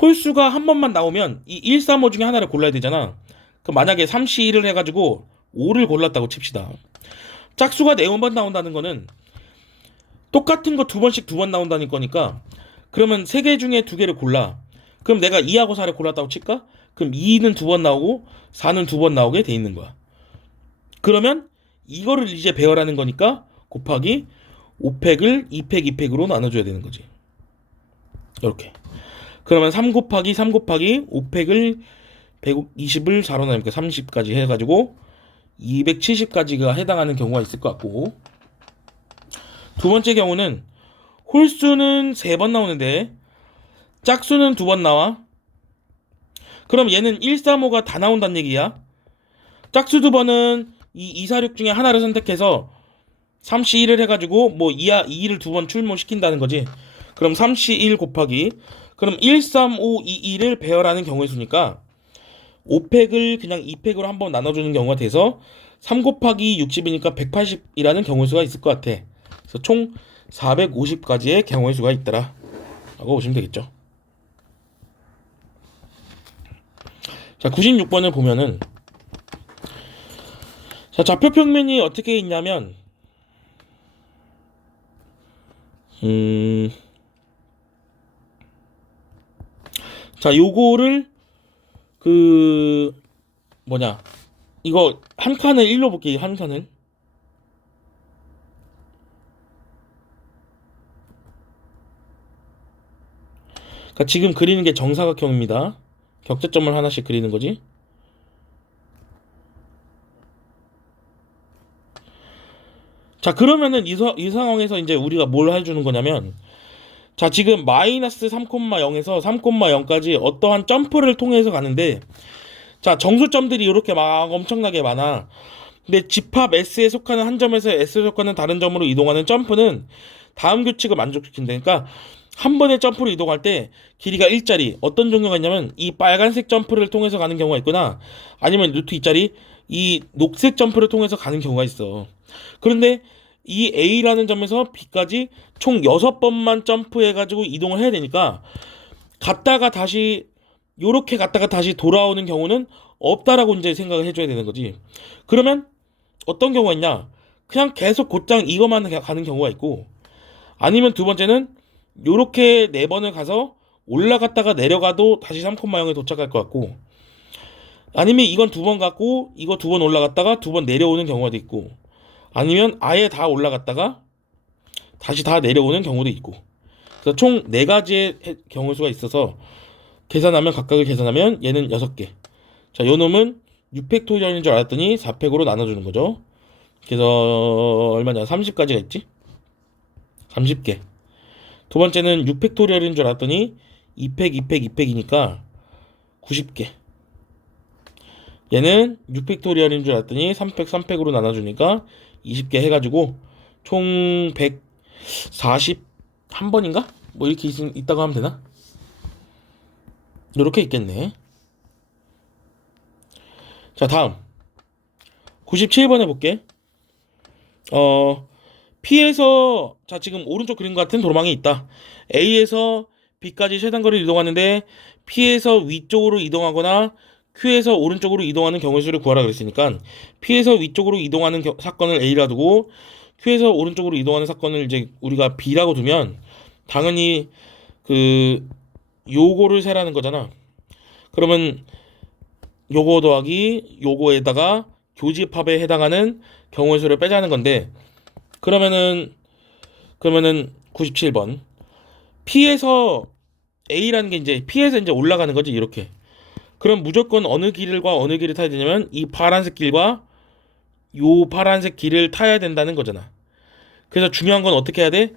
홀수가 한 번만 나오면 이 1, 3, 5 중에 하나를 골라야 되잖아. 그럼 만약에 3, 1을 해가지고 5를 골랐다고 칩시다. 짝수가 4번 나온다는 거는 똑같은 거 2번씩 2번 나온다는 거니까, 그러면 3개 중에 2개를 골라. 그럼 내가 2하고 4를 골랐다고 칠까? 그럼 2는 2번 나오고 4는 2번 나오게 돼 있는 거야. 그러면 이거를 이제 배열하는 거니까 곱하기 5팩을 2팩, 2팩으로 나눠줘야 되는 거지. 이렇게. 그러면 3 곱하기 3 곱하기 5팩을 120을 4로 나누니까 30까지 해가지고 270까지가 해당하는 경우가 있을 것 같고, 두 번째 경우는 홀수는 3번 나오는데 짝수는 2번 나와. 그럼 얘는 1, 3, 5가 다 나온다는 얘기야. 짝수 2번은 이 2, 4, 6 중에 하나를 선택해서 3C1을 해가지고 뭐 2를 2번 출몰시킨다는 거지. 그럼 3C1 곱하기, 그럼 1, 3, 5, 2, 2를 배열하는 경우의 수니까 5팩을 그냥 2팩으로 한번 나눠주는 경우가 돼서 3 곱하기 60이니까 180이라는 경우의 수가 있을 것 같아. 그래서 총 450가지의 경우의 수가 있더라 라고 보시면 되겠죠. 자, 96번을 보면은, 자, 좌표 평면이 어떻게 있냐면, 자, 요거를 이거 한 칸을 1로 볼게요. 한 칸을. 그러니까 지금 그리는 게 정사각형입니다. 격자점을 하나씩 그리는 거지. 자, 그러면은 이 상황에서 이제 우리가 뭘 해주는 거냐면, 자, 지금 마이너스 3,0에서 3,0까지 어떠한 점프를 통해서 가는데, 자, 정수점들이 이렇게 막 엄청나게 많아. 근데 집합 S에 속하는 한 점에서 S에 속하는 다른 점으로 이동하는 점프는 다음 규칙을 만족시킨다. 그러니까 한 번의 점프로 이동할 때 길이가 1짜리, 어떤 종류가 있냐면 이 빨간색 점프를 통해서 가는 경우가 있거나, 아니면 루트 2짜리 이 녹색 점프를 통해서 가는 경우가 있어. 그런데 이 A라는 점에서 B까지 총 6번만 점프해가지고 이동을 해야 되니까 갔다가 다시 요렇게 갔다가 다시 돌아오는 경우는 없다라고 이제 생각을 해줘야 되는 거지. 그러면 어떤 경우가 있냐? 그냥 계속 곧장 이것만 가는 경우가 있고, 아니면 두 번째는 요렇게 4번을 가서 올라갔다가 내려가도 다시 3,0에 도착할 것 같고, 아니면 이건 2번 갔고 이거 2번 올라갔다가 2번 내려오는 경우가 있고, 아니면 아예 다 올라갔다가 다시 다 내려오는 경우도 있고. 그래서 총 4가지의 경우 수가 있어서 계산하면, 각각을 계산하면 얘는 6개. 자, 요 놈은 6팩토리얼인 줄 알았더니 4팩으로 나눠주는 거죠. 그래서 얼마냐? 30가지가 있지? 30개. 두 번째는 6팩토리얼인 줄 알았더니 2팩, 2팩, 2팩이니까 90개. 얘는 6팩토리얼인 줄 알았더니 3팩, 3팩으로 나눠주니까 20개 해가지고 총 141번인가? 뭐 이렇게 있다고 하면 되나? 이렇게 있겠네. 자, 다음 97번 해볼게. P에서, 자, 지금 오른쪽 그림 같은 도망이 있다. A에서 B까지 최단거리를 이동하는데 P에서 위쪽으로 이동하거나 Q에서 오른쪽으로 이동하는 경우의 수를 구하라 그랬으니까, P에서 위쪽으로 이동하는 사건을 A라 두고 Q에서 오른쪽으로 이동하는 사건을 이제 우리가 B라고 두면 당연히 요거를 세라는 거잖아. 그러면 요거 더하기 요거에다가 교집합에 해당하는 경우의 수를 빼자는 건데, 그러면은 97번 P에서 A라는 게 이제 P에서 이제 올라가는 거지, 이렇게. 그럼 무조건 어느 길과 어느 길을 타야 되냐면 이 파란색 길과 요 파란색 길을 타야 된다는 거잖아. 그래서 중요한 건 어떻게 해야 돼?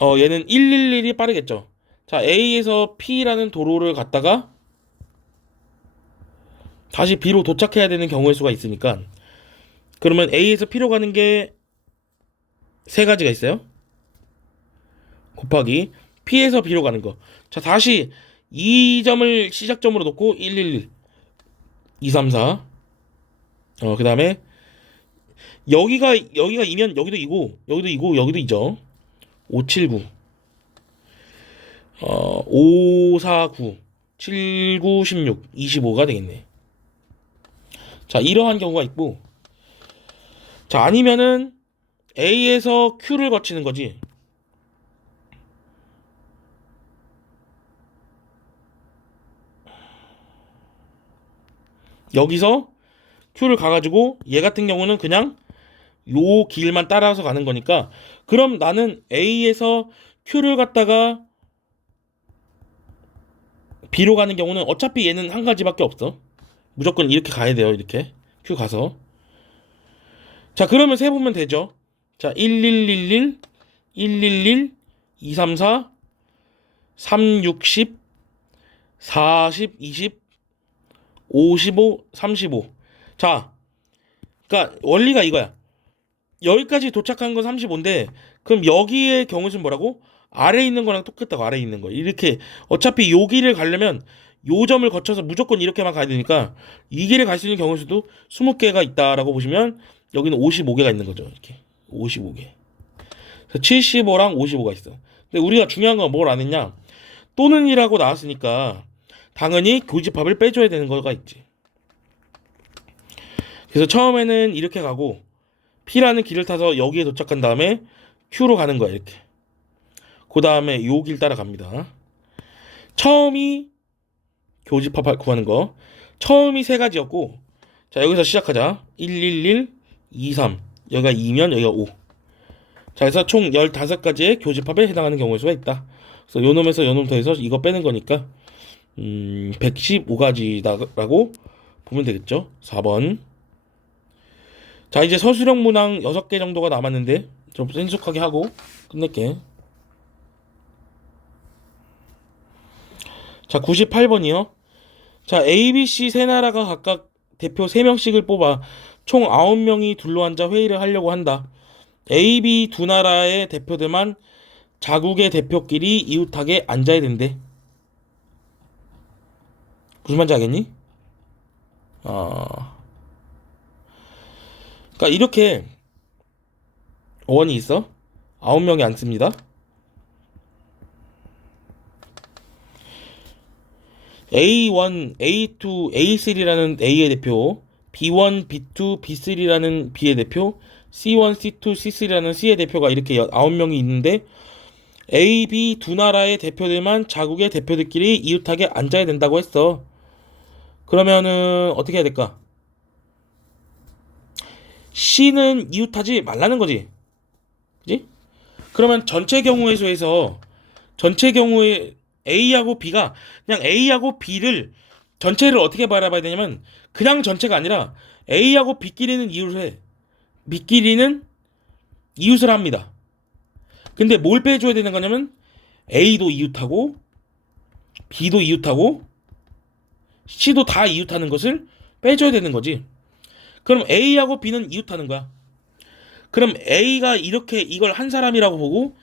얘는 111이 빠르겠죠. 자, A에서 P라는 도로를 갔다가 다시 B로 도착해야 되는 경우의 수가 있으니까, 그러면 A에서 P로 가는 게 3가지가 있어요. 곱하기 P에서 B로 가는 거. 자, 다시 이 점을 시작점으로 놓고 111, 2, 3, 4. 그 다음에 여기가 2면 여기도 2고 여기도 2고 여기도 2죠. 5, 7, 9. 5, 4, 9. 7, 9, 16. 25가 되겠네. 자, 이러한 경우가 있고, 자, 아니면은 A에서 Q를 거치는 거지. 여기서 Q를 가가지고 얘 같은 경우는 그냥 요 길만 따라서 가는 거니까, 그럼 나는 A에서 Q를 갔다가 B로 가는 경우는 어차피 얘는 한 가지밖에 없어. 무조건 이렇게 가야 돼요. 이렇게 Q 가서. 자, 그러면 세보면 되죠. 자, 1111, 111, 234, 3, 60, 40, 20, 55, 35. 자, 그러니까 원리가 이거야. 여기까지 도착한 건 35인데, 그럼 여기의 경우 수는 뭐라고? 아래에 있는 거랑 똑같다고, 아래에 있는 거. 이렇게 어차피 요 길을 가려면 요 점을 거쳐서 무조건 이렇게만 가야 되니까 이 길을 갈 수 있는 경우 수도 20개가 있다라고 보시면, 여기는 55개가 있는 거죠. 이렇게 55개. 75랑 55가 있어. 근데 우리가 중요한 건 뭘 안 했냐? 또는이라고 나왔으니까 당연히 교집합을 빼줘야 되는 거가 있지. 그래서 처음에는 이렇게 가고 P라는 길을 타서 여기에 도착한 다음에 Q로 가는 거야, 이렇게. 그 다음에 요 길 따라갑니다. 처음이 교집합 구하는 거. 처음이 3가지였고, 자, 여기서 시작하자. 111, 23. 여기가 2면 여기가 5. 자, 그래서 총 15가지의 교집합에 해당하는 경우의 수가 있다. 그래서 요 놈에서 요 놈 더해서 이거 빼는 거니까 115가지라고 보면 되겠죠. 4번. 자, 이제 서술형 문항 6개 정도가 남았는데 좀 생숙하게 하고 끝낼게. 자, 98번이요. 자, A, B, C 세 나라가 각각 대표 3명씩을 뽑아 총 9명이 둘러앉아 회의를 하려고 한다. A, B 두 나라의 대표들만 자국의 대표끼리 이웃하게 앉아야 된대. 무슨 말인지 알겠니? 그러니까 이렇게 어원이 있어? 9명이 안 씁니다. A1, A2, A3라는 A의 대표, B1, B2, B3라는 B의 대표, C1, C2, C3라는 C의 대표가 이렇게 9명이 있는데 A, B 두 나라의 대표들만 자국의 대표들끼리 이웃하게 앉아야 된다고 했어. 그러면은 어떻게 해야 될까? C는 이웃하지 말라는 거지. 그지? 그러면 전체 경우에 A하고 B가 그냥 A하고 B를 전체를 어떻게 바라봐야 되냐면 그냥 전체가 아니라 A하고 B끼리는 이웃을 해. B끼리는 이웃을 합니다. 근데 뭘 빼줘야 되는 거냐면 A도 이웃하고 B도 이웃하고 C도 다 이웃하는 것을 빼줘야 되는 거지. 그럼 A하고 B는 이웃하는 거야. 그럼 A가 이렇게 이걸 한 사람이라고 보고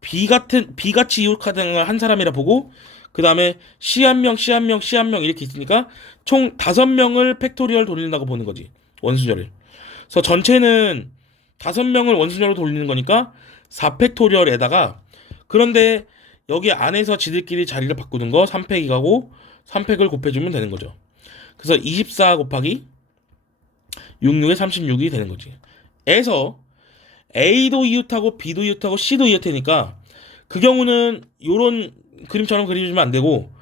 B같이 이웃하는 걸 한 사람이라 보고 그 다음에 C 한 명, C 한 명, C 한 명 이렇게 있으니까 총 5명을 팩토리얼 돌린다고 보는 거지. 원순절을. 그래서 전체는 5명을 원순절로 돌리는 거니까 4팩토리얼에다가 그런데 여기 안에서 지들끼리 자리를 바꾸는 거 3팩이 가고 3팩을 곱해주면 되는 거죠. 그래서 24 곱하기 66에 36이 되는 거지. 에서 A도 이웃하고 B도 이웃하고 C도 이웃하니까 그 경우는 요런 그림처럼 그려주면 안 되고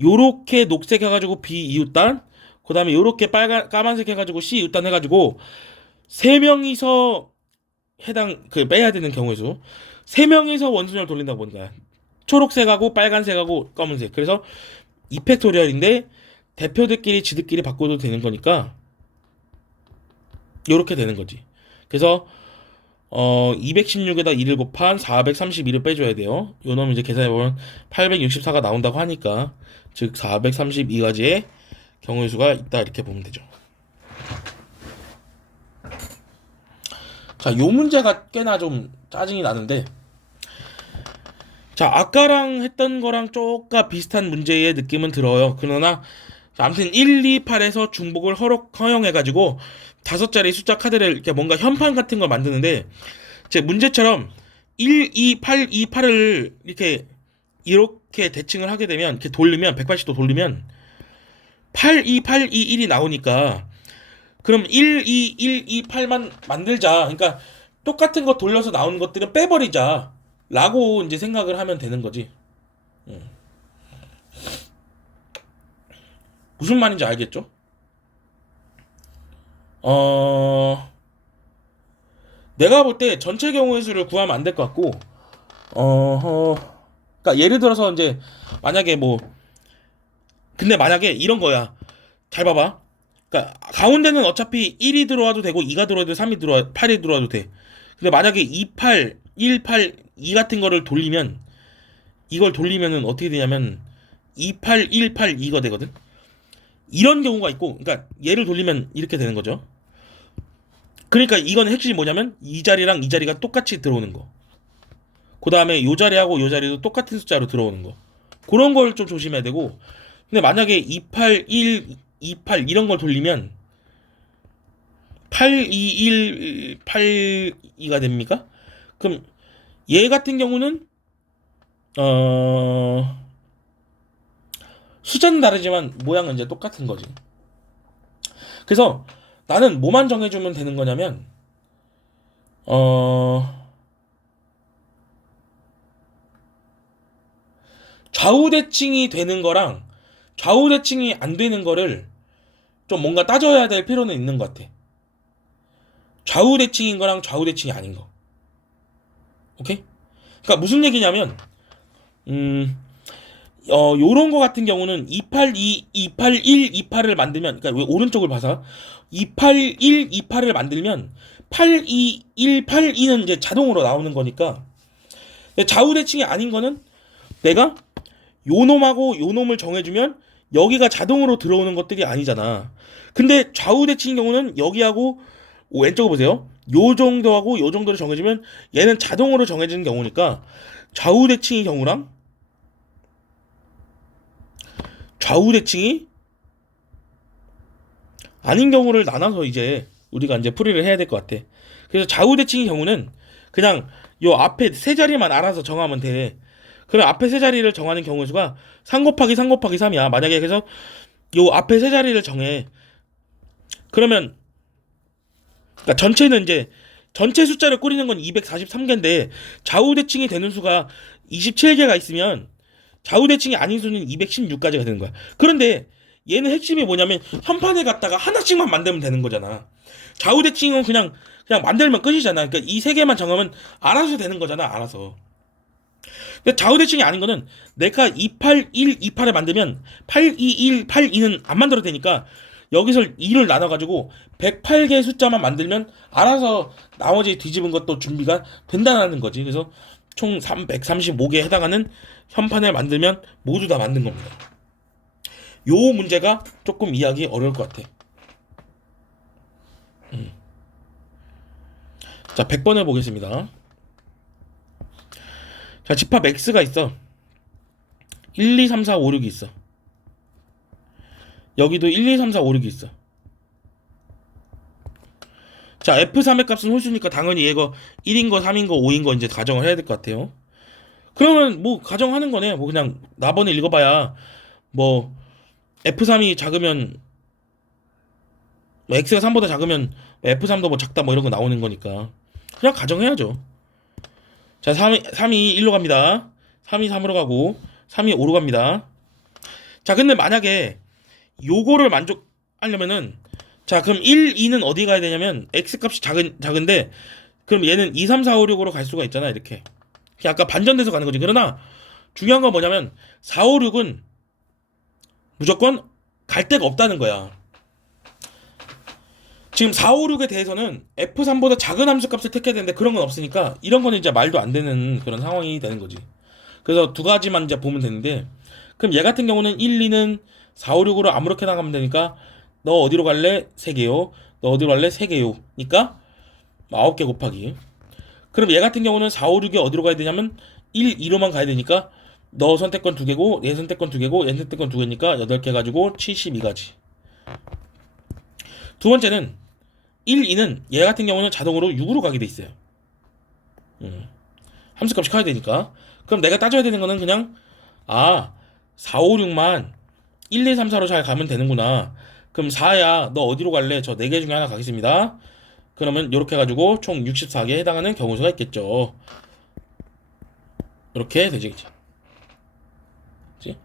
요렇게 녹색 해가지고 B 이웃단 그 다음에 요렇게 까만색 해가지고 C 이웃단 해가지고 세 명이서 해당 그 빼야 되는 경우의 수 세 명이서 원순열 돌린다고 보니까 초록색하고 빨간색하고 검은색 그래서 2팩토리얼인데 대표들끼리 지들끼리 바꿔도 되는 거니까 요렇게 되는 거지. 그래서 216에다 2를 곱한 432를 빼줘야 돼요. 요 놈 이제 계산해보면 864가 나온다고 하니까 즉 432가지의 경우의 수가 있다 이렇게 보면 되죠. 자, 요 문제가 꽤나 좀 짜증이 나는데 자, 아까랑 했던 거랑 쪼까 비슷한 문제의 느낌은 들어요. 그러나 아무튼 1, 2, 8에서 중복을 허용해가지고 5자리 숫자 카드를 이렇게 뭔가 현판 같은 걸 만드는데 제 문제처럼 1, 2, 8, 2, 8을 이렇게 대칭을 하게 되면 이렇게 돌리면 180도 돌리면 8, 2, 8, 2, 1이 나오니까 그럼 1, 2, 1, 2, 8만 만들자. 그러니까 똑같은 거 돌려서 나오는 것들은 빼버리자. 라고 이제 생각을 하면 되는 거지. 무슨 말인지 알겠죠? 내가 볼 때 전체 경우의 수를 구하면 안 될 것 같고, 그러니까 예를 들어서 이제 만약에 근데 만약에 이런 거야. 잘 봐봐. 그러니까 가운데는 어차피 1이 들어와도 되고 2가 들어와도 3이 8이 들어와도 돼. 근데 만약에 28, 18, 2 같은 거를 돌리면 이걸 돌리면은 어떻게 되냐면 28, 18, 2가 되거든. 이런 경우가 있고, 그러니까 얘를 돌리면 이렇게 되는 거죠. 그러니까 이건 핵심이 뭐냐면 이 자리랑 이 자리가 똑같이 들어오는 거. 그 다음에 요 자리하고 요 자리도 똑같은 숫자로 들어오는 거. 그런 걸 좀 조심해야 되고. 근데 만약에 28, 1, 28 이런 걸 돌리면 8, 2, 1, 8, 2가 됩니까? 그럼 얘 같은 경우는 숫자는 다르지만 모양은 이제 똑같은 거지. 그래서 나는 뭐만 정해주면 되는 거냐면 좌우 대칭이 되는 거랑 좌우 대칭이 안 되는 거를 좀 뭔가 따져야 될 필요는 있는 것 같아. 좌우 대칭인 거랑 좌우 대칭이 아닌 거. 오케이? 그러니까 무슨 얘기냐면 요런 거 같은 경우는 282, 281, 28을 만들면 그러니까 왜 오른쪽을 봐서 281, 28을 만들면 82, 182는 이제 자동으로 나오는 거니까 좌우 대칭이 아닌 거는 내가 요 놈하고 요 놈을 정해주면 여기가 자동으로 들어오는 것들이 아니잖아. 근데 좌우 대칭인 경우는 여기하고 왼쪽을 보세요. 요 정도하고 요 정도를 정해주면 얘는 자동으로 정해지는 경우니까 좌우 대칭의 경우랑 좌우 대칭이 아닌 경우를 나눠서 이제 우리가 이제 풀이를 해야 될 것 같아. 그래서 좌우 대칭의 경우는 그냥 요 앞에 세 자리만 알아서 정하면 돼. 그럼 앞에 세 자리를 정하는 경우 수가 3 곱하기 3 곱하기 3이야. 만약에 그래서 요 앞에 세 자리를 정해. 그러면 그러니까 전체는 이제 전체 숫자를 꾸리는 건 243개인데 좌우 대칭이 되는 수가 27개가 있으면 좌우 대칭이 아닌 수는 216가지가 되는 거야. 그런데 얘는 핵심이 뭐냐면 현판에 갖다가 하나씩만 만들면 되는 거잖아. 좌우 대칭은 그냥 만들면 끝이잖아. 그러니까 이 세 개만 정하면 알아서 되는 거잖아. 알아서. 근데 좌우 대칭이 아닌 거는 내가 281, 28을 만들면 821, 82는 안 만들어도 되니까 여기서 2를 나눠가지고 108개의 숫자만 만들면 알아서 나머지 뒤집은 것도 준비가 된다는 거지. 그래서 총 335개에 해당하는 현판을 만들면 모두 다 만든 겁니다. 요 문제가 조금 이해하기 어려울 것 같아. 자, 100번을 보겠습니다. 자, 집합 X가 있어. 1, 2, 3, 4, 5, 6이 있어. 여기도 1, 2, 3, 4, 5, 6이 있어. 자, F3의 값은 홀수니까 당연히 얘가 1인 거, 3인 거, 5인 거 이제 가정을 해야 될 것 같아요. 그러면 뭐 가정하는 거네. 뭐 그냥 나번에 읽어봐야 뭐 F3이 작으면 뭐 X가 3보다 작으면 F3도 뭐 작다 뭐 이런 거 나오는 거니까 그냥 가정해야죠. 자, 3이 1로 갑니다. 3이 3으로 가고 3이 5로 갑니다. 자, 근데 만약에 요거를 만족하려면은 자, 그럼 1, 2는 어디 가야 되냐면 X 값이 작은데 그럼 얘는 2, 3, 4, 5, 6으로 갈 수가 있잖아. 이렇게. 아까 반전돼서 가는 거지. 그러나 중요한 건 뭐냐면 4, 5, 6은 무조건 갈 데가 없다는 거야. 지금 4, 5, 6에 대해서는 F3보다 작은 함수 값을 택해야 되는데 그런 건 없으니까 이런 거는 이제 말도 안 되는 그런 상황이 되는 거지. 그래서 두 가지만 이제 보면 되는데 그럼 얘 같은 경우는 1, 2는 4, 5, 6으로 아무렇게 나가면 되니까 너 어디로 갈래? 3개요. 너 어디로 갈래? 3개요. 니까 9개 곱하기. 그럼 얘 같은 경우는 4, 5, 6이 어디로 가야 되냐면 1, 2로만 가야 되니까 너 선택권 2개고 얘 선택권 2개고 얘 선택권 2개니까 8개 가지고 72가지. 두 번째는 1, 2는 얘 같은 경우는 자동으로 6으로 가게 돼 있어요. 함수값이 커야 되니까. 그럼 내가 따져야 되는 거는 그냥 4, 5, 6만 1, 2, 3, 4로 잘 가면 되는구나. 그럼 4야 너 어디로 갈래? 저 4개 중에 하나 가겠습니다. 그러면 이렇게 해가지고 총 64개에 해당하는 경우수가 있겠죠. 이렇게 되지. 그치?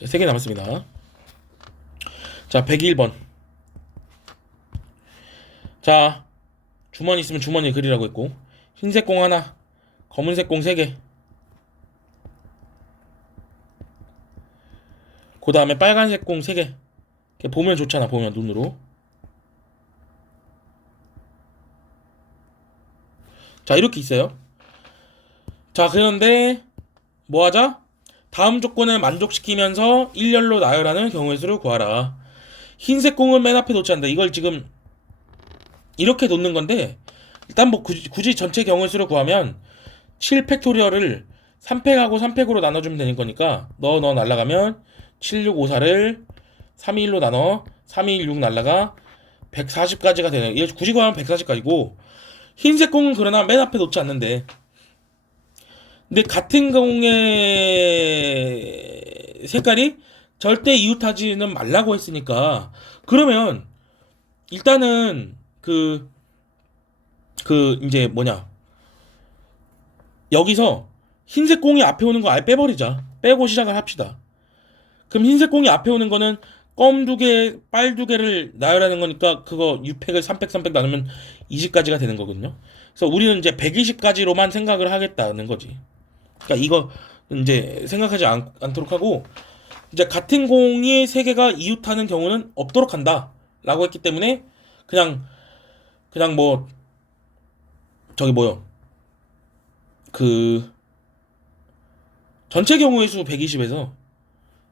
3개 남았습니다. 자, 101번. 자, 주머니 있으면 주머니에 그리라고 했고 흰색 공 하나, 검은색 공 3개, 그 다음에 빨간색 공 3개. 보면 좋잖아. 보면 눈으로. 자, 이렇게 있어요. 자, 그런데 뭐 하자? 다음 조건을 만족시키면서 일렬로 나열하는 경우의 수를 구하라. 흰색 공을 맨 앞에 놓지 않는다. 이걸 지금 이렇게 놓는 건데 일단 뭐 굳이 전체 경우의 수를 구하면 7팩토리얼을 3팩하고 3팩으로 나눠주면 되는 거니까 너 날라가면 7654를 321로 나눠 326 날라가 140까지가 되는. 이거 굳이 구하면 140까지고 흰색 공은 그러나 맨 앞에 놓지 않는데 근데 같은 공의 색깔이 절대 이웃하지는 말라고 했으니까 그러면 일단은 이제 뭐냐 여기서 흰색 공이 앞에 오는 거 아예 빼버리자. 빼고 시작을 합시다. 그럼 흰색 공이 앞에 오는 거는 검 2개, 빨 2개를 나열하는 거니까 그거 6팩을 3팩, 3팩 나누면 20까지가 되는 거거든요. 그래서 우리는 이제 120까지로만 생각을 하겠다는 거지. 그러니까 이거 이제 생각하지 않도록 하고 이제 같은 공이 3개가 이웃하는 경우는 없도록 한다 라고 했기 때문에 그냥 뭐 저기 뭐요 전체 경우의 수 120에서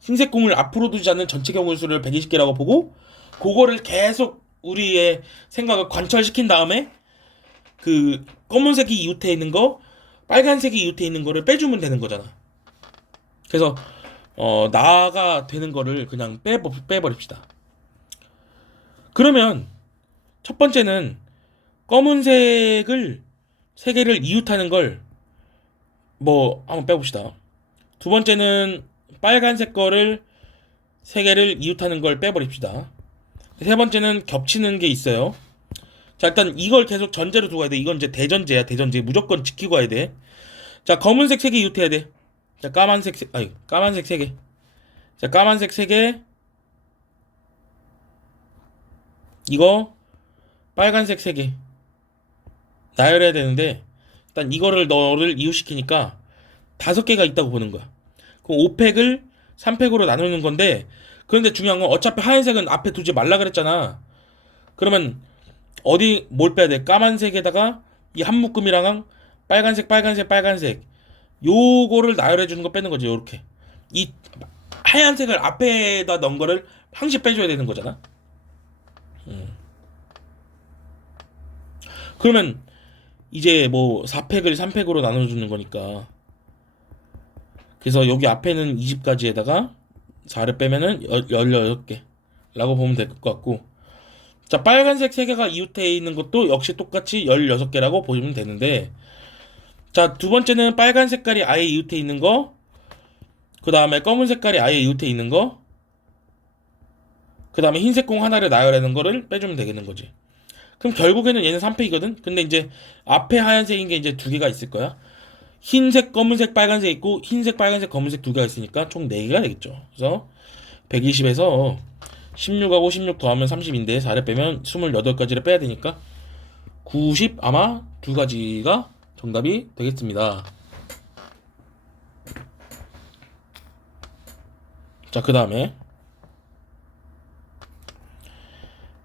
흰색 공을 앞으로 두지 않는 전체 경우의 수를 120개라고 보고 그거를 계속 우리의 생각을 관철시킨 다음에 검은색이 이웃해 있는 거 빨간색이 이웃해 있는 거를 빼주면 되는 거잖아. 그래서 나가 되는 거를 그냥 빼버립시다. 그러면 첫 번째는 검은색을 3개를 이웃하는 걸 뭐 한번 빼봅시다. 두 번째는 빨간색 거를 3개를 이웃하는 걸 빼버립시다. 세 번째는 겹치는 게 있어요. 자, 일단 이걸 계속 전제로 두고 가야 돼. 이건 이제 대전제야, 대전제. 무조건 지키고 가야 돼. 자, 검은색 3개 이웃해야 돼. 자, 까만색 3개. 자, 까만색 3개. 이거 빨간색 3개. 나열해야 되는데 일단 이거를 너를 이웃시키니까 5개가 있다고 보는 거야. 그럼 5팩을 3팩으로 나누는 건데 그런데 중요한 건 어차피 하얀색은 앞에 두지 말라 그랬잖아. 그러면 어디 뭘 빼야 돼? 까만색에다가 이 한 묶음이랑 빨간색 요거를 나열해 주는 거 빼는 거지. 요렇게 이 하얀색을 앞에다 넣은 거를 항시 빼줘야 되는 거잖아. 그러면 이제 뭐 4팩을 3팩으로 나눠주는 거니까 그래서 여기 앞에는 20가지에다가 4를 빼면은 16개 라고 보면 될 것 같고, 자, 빨간색 3개가 이웃해 있는 것도 역시 똑같이 16개라고 보시면 되는데, 자, 두 번째는 빨간 색깔이 아예 이웃해 있는 거, 그 다음에 검은 색깔이 아예 이웃해 있는 거, 그 다음에 흰색 공 하나를 나열하는 거를 빼주면 되겠는 거지. 그럼 결국에는 얘는 3팩이거든? 근데 이제 앞에 하얀색인 게 이제 2개가 있을 거야. 흰색, 검은색, 빨간색 있고 흰색, 빨간색, 검은색 2개가 있으니까 총 4개가 되겠죠. 그래서 120에서 16하고 16 더하면 30인데 4를 빼면 28가지를 빼야 되니까 90 아마 2가지가 정답이 되겠습니다. 자, 그 다음에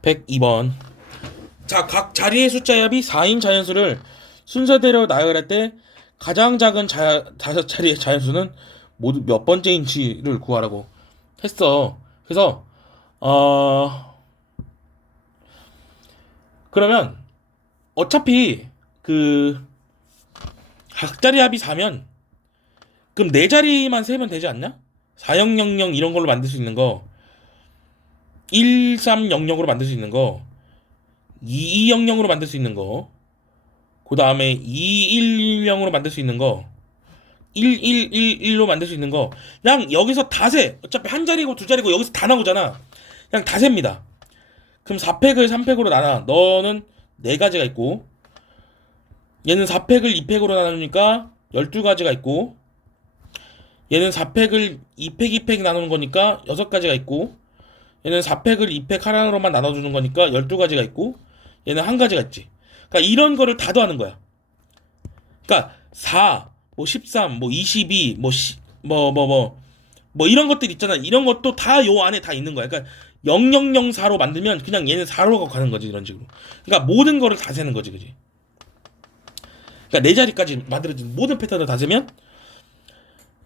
102번. 자, 각 자리의 숫자의 합이 4인 자연수를 순서대로 나열할 때 가장 작은 5자리의 자연수는 모두 몇 번째인지를 구하라고 했어. 그래서 그러면 어차피 그 각자리 합이 4면 그럼 4자리만 세면 되지 않냐? 4000 이런 걸로 만들 수 있는 거, 1300으로 만들 수 있는 거, 2200으로 만들 수 있는 거, 그 다음에 210으로 만들 수 있는 거, 1111로 만들 수 있는 거, 그냥 여기서 다 세. 어차피 한 자리고 두 자리고 여기서 다 나오잖아. 그냥 다 셉니다. 그럼 4팩을 3팩으로 나눠. 너는 4가지가 있고, 얘는 4팩을 2팩으로 나누니까 12가지가 있고, 얘는 4팩을 2팩 나누는 거니까 6가지가 있고, 얘는 4팩을 2팩 하나로만 나눠주는 거니까 12가지가 있고, 얘는 한 가지가 있지. 그러니까 이런 거를 다 더하는 거야. 그러니까 4, 뭐 13, 뭐 22, 뭐 이런 것들 있잖아. 이런 것도 다 요 안에 다 있는 거야. 그러니까 0004로 만들면 그냥 얘는 4로 가는 거지. 이런 식으로. 그러니까 모든 거를 다 세는 거지. 그지? 그러니까 4자리까지 만들어진 모든 패턴을 다 세면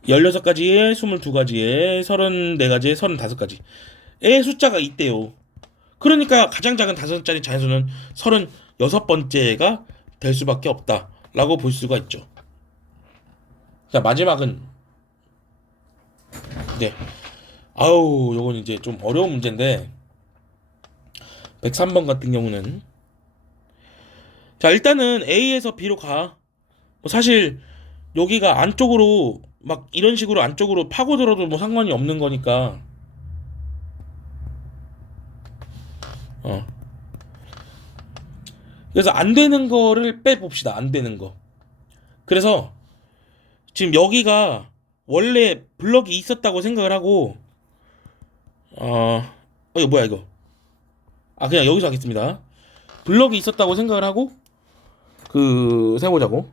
16가지에 22가지에 34가지에 35가지의 숫자가 있대요. 그러니까 가장 작은 5자리 자연수는 36번째가 될 수밖에 없다라고 볼 수가 있죠. 자, 마지막은 네. 아우, 요건 이제 좀 어려운 문제인데 103번 같은 경우는, 자, 일단은 A에서 B로 가. 뭐 사실 여기가 안쪽으로 막 이런 식으로 안쪽으로 파고들어도 뭐 상관이 없는 거니까. 그래서 안 되는 거를 빼봅시다. 안 되는 거. 그래서 지금 여기가 원래 블럭이 있었다고 생각을 하고, 이거 뭐야 이거? 그냥 여기서 하겠습니다. 블럭이 있었다고 생각을 하고 세보자고.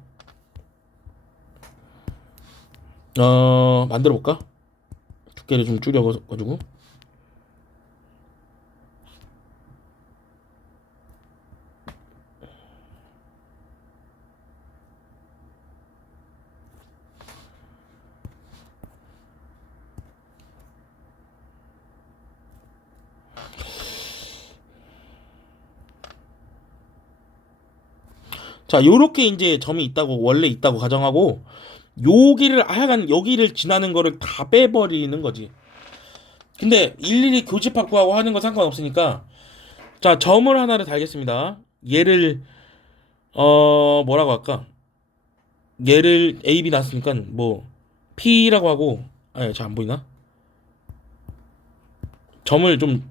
만들어 볼까? 두께를 좀 줄여가지고. 자, 요렇게 이제 점이 있다고, 원래 있다고 가정하고, 하여간 여기를 지나는 거를 다 빼버리는 거지. 근데 일일이 교집합 구하고 하는 건 상관없으니까, 자, 점을 하나를 달겠습니다. 얘를 뭐라고 할까? 얘를 A, B 놨으니까 뭐 P라고 하고, 아니 잘 안 보이나? 점을 좀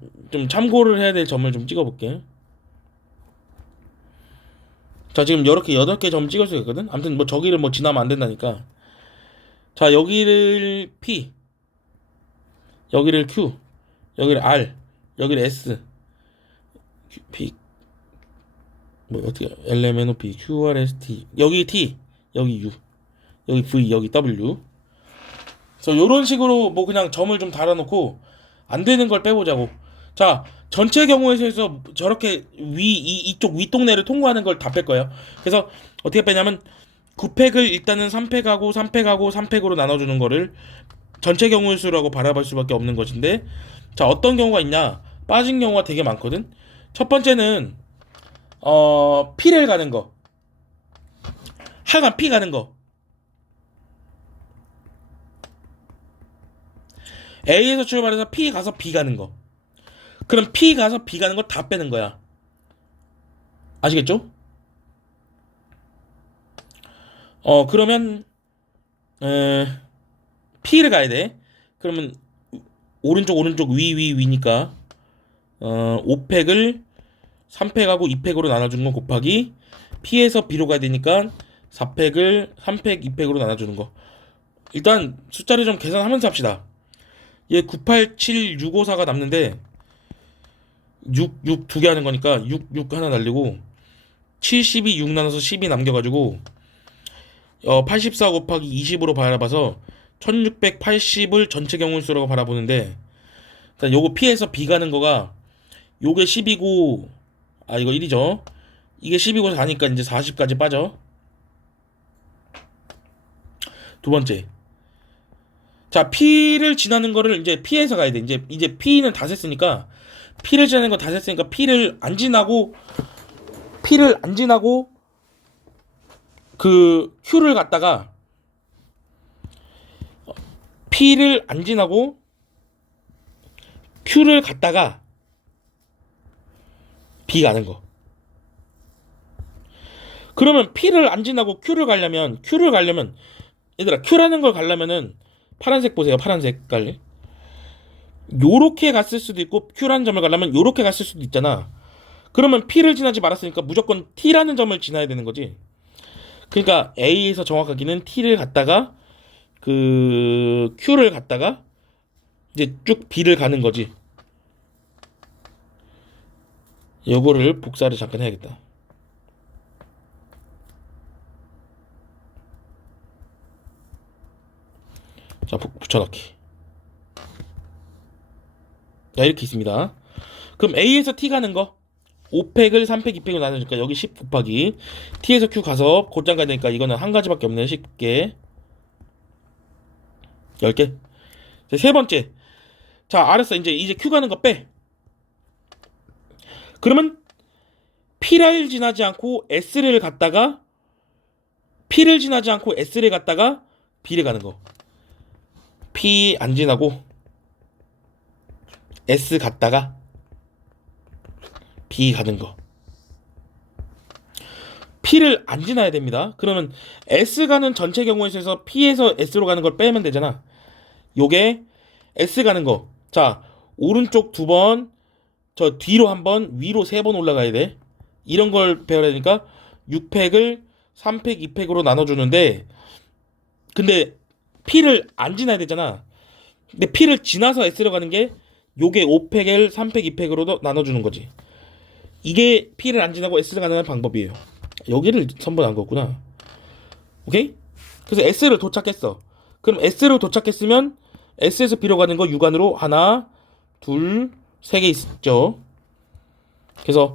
참고를 해야 될 점을 좀 찍어볼게. 자, 지금 이렇게 8개 점 찍을 수 있거든. 아무튼 뭐 저기를 뭐 지나면 안 된다니까. 자, 여기를 P, 여기를 Q, 여기를 R, 여기를 S, P, 뭐 어떻게 LMNOP, QRST, 여기 T, 여기 U, 여기 V, 여기 W. 그래서 요런 식으로 뭐 그냥 점을 좀 달아놓고 안 되는 걸 빼보자고. 자, 전체 경우에서 저렇게 이쪽 윗동네를 통과하는 걸 다 뺄 거예요. 그래서 어떻게 빼냐면 9팩을 일단은 3팩하고 3팩하고 3팩으로 나눠주는 거를 전체 경우의 수라고 바라볼 수밖에 없는 것인데, 자, 어떤 경우가 있냐? 빠진 경우가 되게 많거든. 첫 번째는 P를 가는 거, 하여간 P 가는 거. A에서 출발해서 P 가서 B 가는 거. 그럼 P 가서 B 가는 거 다 빼는 거야. 아시겠죠? 그러면 P를 가야 돼. 그러면 오른쪽 위니까 5팩을 3팩하고 2팩으로 나눠주는 거 곱하기 P에서 B로 가야 되니까 4팩을 3팩 2팩으로 나눠주는 거. 일단 숫자를 좀 계산하면서 합시다. 얘 987654가 남는데 6 두 개 하는 거니까 6 하나 날리고 72 6 나눠서 10이 남겨가지고 84 곱하기 20으로 바라봐서 1680을 전체 경우수라고 바라보는데, 일단 요거 P에서 B 가는 거가 요게 10이고, 아 이거 1이죠. 이게 10이고 4니까 이제 40까지 빠져. 두 번째, 자, P를 지나는 거를 이제 P에서 가야 돼. 이제 P는 다 셌으니까, P를 지나는 거 다 셌으니까 P를 안 지나고 그 Q를 갔다가, P를 안 지나고 Q를 갔다가 B 가는 거. 그러면 P를 안 지나고 Q를 가려면 얘들아, Q라는 걸 가려면은 파란색 보세요. 파란색 깔. 요렇게 갔을 수도 있고, Q라는 점을 가려면 요렇게 갔을 수도 있잖아. 그러면 P를 지나지 말았으니까 무조건 T라는 점을 지나야 되는 거지. 그러니까 A에서 정확하게는 T를 갔다가 그 Q를 갔다가 이제 쭉 B를 가는 거지. 요거를 복사를 잠깐 해야겠다. 자, 붙여넣기. 자, 이렇게 있습니다. 그럼 A에서 T 가는 거 5팩을 3팩 2팩으로 나누니까 여기 10 곱하기 T에서 Q 가서 곧장 가야 되니까 이거는 한 가지밖에 없네. 10개 10개. 자, 세 번째, 자, 알았어. 이제 Q 가는 거 빼. 그러면 P를 지나지 않고 S를 갔다가 B를 가는 거. P 안 지나고 S 갔다가 B 가는 거. P를 안 지나야 됩니다. 그러면 S 가는 전체 경우에 있어서 P에서 S로 가는 걸 빼면 되잖아. 요게 S 가는 거. 자, 오른쪽 2번, 저 뒤로 1번, 위로 3번 올라가야 돼. 이런 걸 배워야 되니까 6팩을 3팩, 2팩으로 나눠주는데, 근데 P를 안 지나야 되잖아. 근데 P를 지나서 S로 가는 게 요게 5팩을 3팩, 2팩으로 나눠주는 거지. 이게 P를 안 지나고 S를 가는 방법이에요. 여기를 선번한 거구나. 오케이? 그래서 S를 도착했어. 그럼 S로 도착했으면 S에서 B로 가는 거 육안으로 하나, 둘, 3개 있죠. 그래서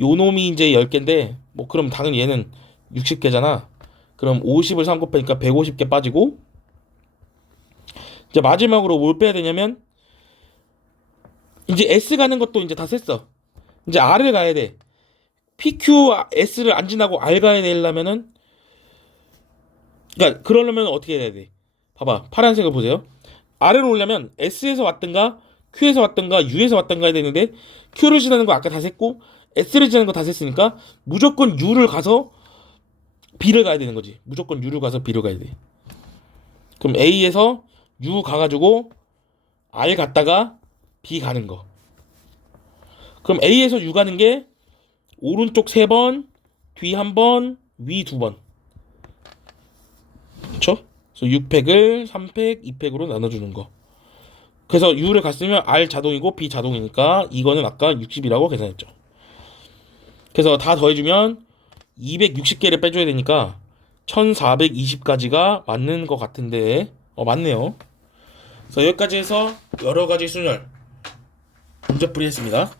요 놈이 이제 10개인데, 뭐 그럼 당연히 얘는 60개잖아. 그럼 50을 3 곱하니까 150개 빠지고, 이제 마지막으로 뭘 빼야 되냐면, 이제 S 가는 것도 이제 다 셌어. 이제 R을 가야 돼. PQ S를 안 지나고 R 가야 되려면은, 그러니까 그러려면 어떻게 해야 돼? 봐봐, 파란색을 보세요. R을 오려면 S에서 왔든가 Q에서 왔던가 U에서 왔던가 해야 되는데 Q를 지나는 거 아까 다 셌고 S를 지나는 거 다 셌으니까 무조건 U를 가서 B를 가야 되는 거지. 무조건 U를 가서 B를 가야 돼. 그럼 A에서 U 가가지고 R 갔다가 B 가는 거. 그럼 A에서 U 가는 게 오른쪽 3번, 뒤 1번, 위 2번. 그쵸? 그래서 6팩을 3팩, 2팩으로 나눠주는 거. 그래서 U를 갔으면 R 자동이고 B 자동이니까 이거는 아까 60이라고 계산했죠. 그래서 다 더해주면 260개를 빼줘야 되니까 1420까지가 맞는 것 같은데 맞네요. 그래서 여기까지 해서 여러 가지 순열 문제풀이 했습니다.